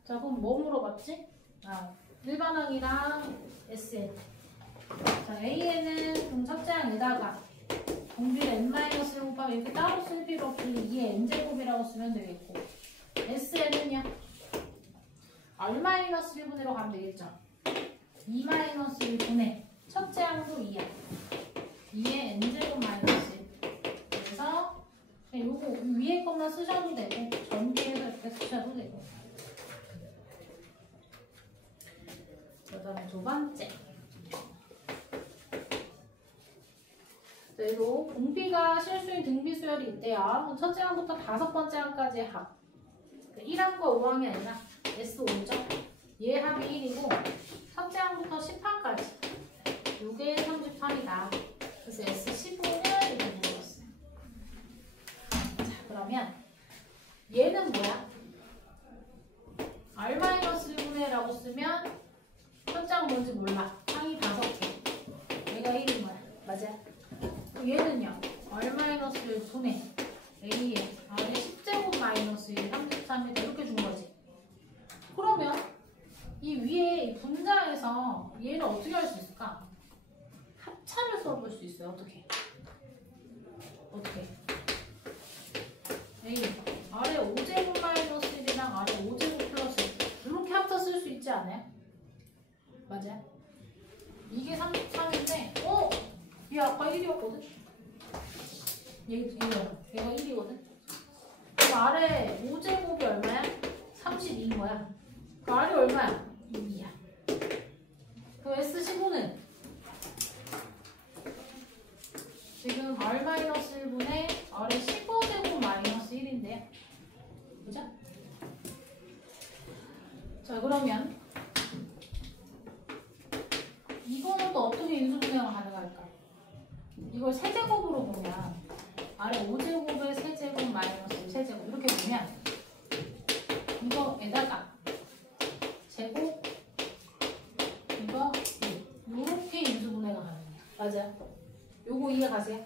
자, 그럼 뭐 물어봤지? 일반항이랑 SN. 자, AN은 그럼 첫째 항에다가 공비를 n-1 곱하면 이렇게 따로 쓸 필요 없이 2의 n제곱이라고 쓰면 되겠고, SN은요? R-1분의로 가면 되겠죠? 2-1분의 첫째 항도 2야. 2의 n제곱 마이너스 1. 그래서 요거 위에 것만 쓰셔도 되고 전비해서 이렇게 쓰셔도 되고. 그 다음에 두 번째. 그리고 공비가 실수인 등비수열이 있대요. 첫째 항부터 5번째 항까지의 합. 1항과 5항이 아니라 S5죠. 얘 합이 1이고 첫째 항부터 10항까지 6에 33이다. 그래서 S15는 이렇게 물어봤어요. 자, 그러면 얘는 뭐야? R-1분의라고 쓰면 첫째 항 뭔지 몰라. 항이 5개. 얘가 1인 거야. 맞아? 얘는요. R-1분의 A에 R의 10제곱 마이너스 1, 33이다. 이렇게 준 거지. 그러면 이 위에 분자에서 얘를 어떻게 할 수 있을까? 합차를 써볼 수 있어요. 어떻게? A R의 5제곱 마이너스 1이랑 R의 5제곱 플러스 1 이렇게 합쳤을 쉽지 않아요? 맞아요? 이게 33인데 얘 아까 1이었거든? 얘가 1이거든? 그럼 아래 5제곱이 얼마야? 32인 거야. 그 아래 얼마야? 6이야. 그럼 S15는 지금 R-1분의 아래 15제곱 마이너스 1인데요. 그죠? 자, 그러면 이거는 또 어떻게 인수분해가 가능할까? 이걸 세제곱으로 보면 아래 5제곱에 세제곱 마이너스 세제곱 이렇게 보면 이거에다가 제곱 이거 이렇게 인수분해가 가능해요. 맞아요? 요거 이해 가세요?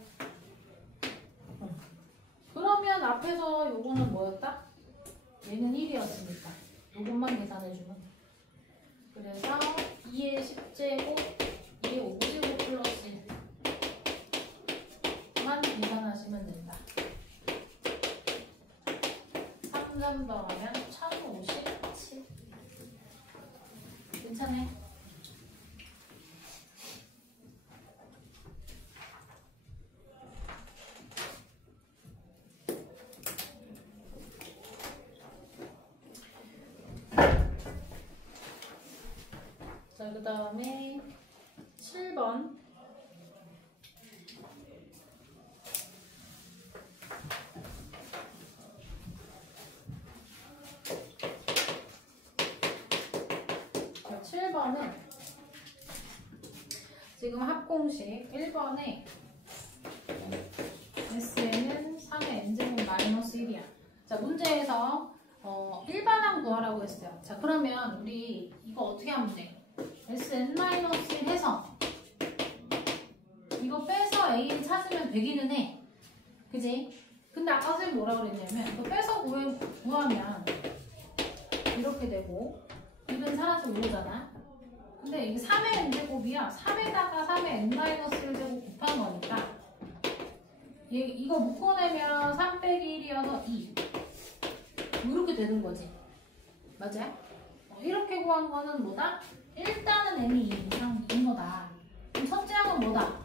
그러면 앞에서 요거는 뭐였다? 얘는 1이었으니까 요것만 계산해주면 그래서 2의 10제곱 2의 5제곱 플러스 1만 계산하시면 된다. 3 더하면 1057 괜찮아요? 자, 그 다음에 7번. 자, 7번은 지금 합공식 1번에 S는 3의 n제곱 마이너스 1이야. 자, 문제에서 일반항 구하라고 했어요. 자, 그러면 우리 이거 어떻게 하면 돼? Sn-1 해서 이거 빼서 A를 찾으면 되기는 해. 그지? 근데 아까 선생님 뭐라 그랬냐면 이거 빼서 구하면 이렇게 되고 1은 사라지고 이러잖아. 근데 이게 3의 n제곱이야. 3에다가 3의 n-1제곱 곱한 거니까 이거 묶어내면 3 빼기 1이어서 2 이렇게 되는 거지. 맞아요? 이렇게 구한 거는 뭐다? 일단은 n이 2 이상인 거다. 그럼 첫째 항은 뭐다?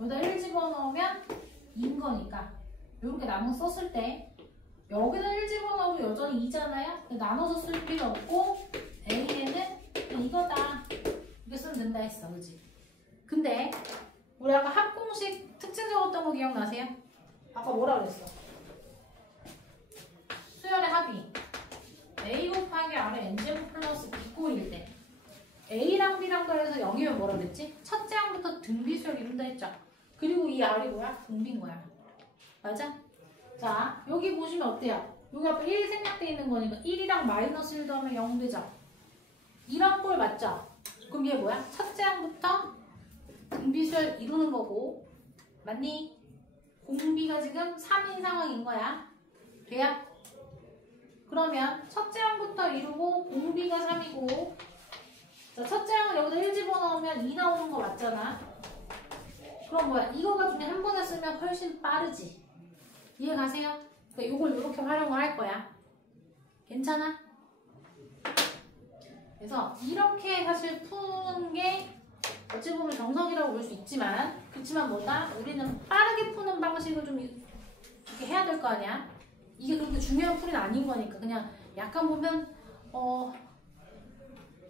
여기다 1 집어넣으면 2인 거니까 이렇게 나눠 썼을 때 여기다 1 집어넣어도 여전히 2잖아요? 나눠서 쓸 필요 없고 A에는 이거다 이렇게 쓰면 된다 했어. 그치? 근데 우리 아까 합공식 특징 적었던 거 기억나세요? 아까 뭐라 그랬어? 수열의 합이 A 곱하기 R의 n제곱 플러스 B꼴일 때 A랑 B랑 더해서 0이면 뭐라 그랬지? 첫째 항부터 등비수열 이룬다 했죠? 그리고 이 R이 뭐야? 등비인 거야. 맞아? 자, 여기 보시면 어때요? 여기 앞에 1 생략돼 있는 거니까 1이랑 마이너스 1 더하면 0 되죠? 이런 꼴 맞죠? 그럼 얘 뭐야? 첫째 항부터 등비수열 이루는 거고 맞니? 공비가 지금 3인 상황인 거야. 돼요? 그러면 첫째 항부터 이루고 공비가 3이고 자, 첫째 항은 여기다 1 집어넣으면 2 나오는 거 맞잖아. 그럼 뭐야? 이거가 중에 한 번에 쓰면 훨씬 빠르지. 이해 가세요? 그러니까 이걸 이렇게 활용을 할 거야. 괜찮아? 그래서 이렇게 사실 푸는 게 어찌 보면 정석이라고 볼 수 있지만 그렇지만 뭐다? 우리는 빠르게 푸는 방식을 좀 이렇게 해야 될 거 아니야? 이게 그렇게 중요한 풀이는 아닌 거니까 그냥 약간 보면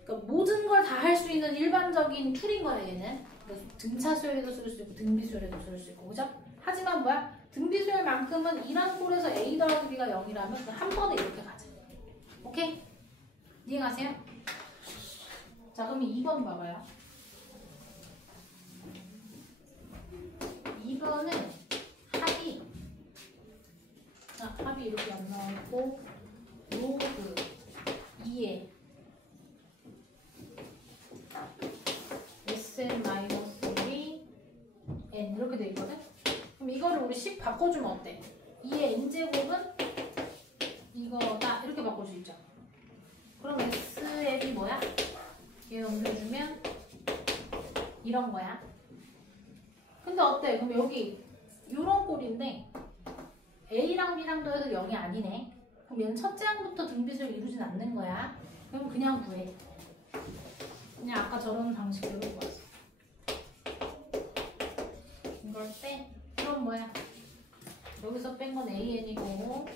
그러니까 모든 걸 다 할 수 있는 일반적인 툴인 거야 얘는. 그래서 등차 수열에도 쓸 수 있고 등비 수열에도 쓸 수 있고 그죠? 하지만 뭐야? 등비 수열만큼은 이런 꼴에서 A 더하기 B가 0이라면 한 번에 이렇게 가자. 오케이? 이해가세요? 자, 그럼 2번 봐봐요. 2번은 합이 이렇게 안 나오고 로그 2에 Sn-1 n 이렇게 돼 있거든? 그럼 이거를 우리 10 바꿔주면 어때? 2의 n제곱은 이거다 이렇게 바꿀 수 있죠. 그럼 Sn이 뭐야? 얘 옮겨주면 이런 거야. 근데 어때? 그럼 여기 요런 꼴인데 A랑 B랑 더해서 0이 아니네. 그럼 얘는 첫째 항부터 등비수를 이루진 않는 거야. 그럼 그냥 구해. 아까 저런 방식으로 보았어. 이걸 때 이건 뭐야? 여기서 뺀 건 AN이고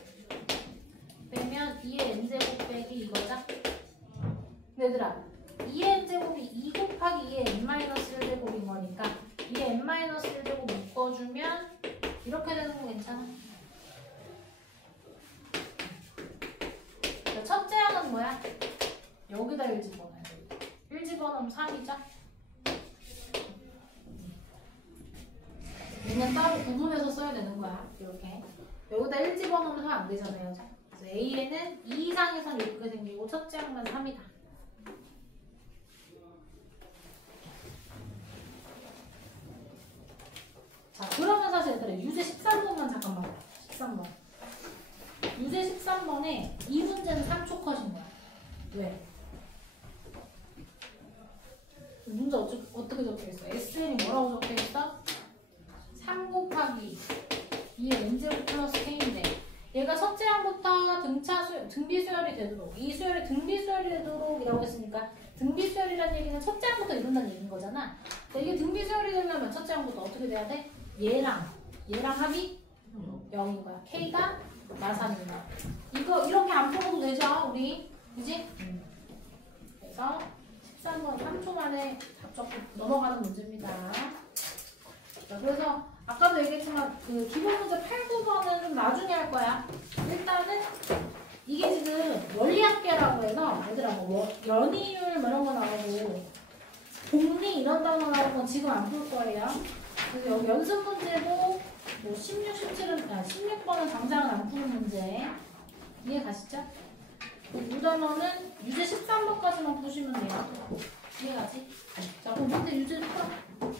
빼면 2의 n제곱 빼기 이거죠? 얘들아 2의 n제곱이 2 곱하기 2의 n-1제곱인 거니까 2의 n-1제곱 묶어주면 이렇게 되는 거 괜찮아? 자, 첫째 항은 뭐야? 여기다 1 집어넣어야 돼. 1 집어넣으면 3이죠? 얘는 따로 구분해서 써야 되는 거야. 이렇게. 여기다 1 집어넣으면 안 되잖아요. 그래서 A에는 2 이상에선 이렇게 생기고 첫째 항만 3이다. 자, 그러면 사실 얘들아 유제 13번만 잠깐만 봐. 13번. 유제 13번에 이 문제는 3초 컷인 거야. 왜? 문제 어떻게 적혀있어? SN이 뭐라고 적혀있어? 3 곱하기 2의 n제곱 플러스 k인데 얘가 첫째 항부터 등비 수열이 되도록 이 수열이 등비 수열이 되도록 이라고 했으니까 등비 수열이라는 얘기는 첫째 항부터 이룬다는 얘기인 거잖아. 근데 이게 등비 수열이 되려면 첫째 항부터 어떻게 돼야 돼? 얘랑 합이 0인 거야. k가 마산인 거야. 이거 이렇게 안 풀어도 되죠 우리? 그지? 그래서 13번 3초 만에 답 적고 넘어가는 문제입니다. 자, 그래서 아까도 얘기했지만 그 기본 문제 8, 9번은 좀 나중에 할 거야. 일단은 이게 지금 원리합계라고 해서 얘들아 뭐 연이율 뭐 이런 거 나오고 공리 이런 단어 나오는 건 지금 안 풀 거예요. 그래서 여기 연습 문제도 뭐 16, 17은 16번은 당장은 안 푸는 문제. 이해 가시죠? 이 단어는 유제 13번까지만 푸시면 돼요. 이해가지? 자, 그럼 문제 유제 풀어.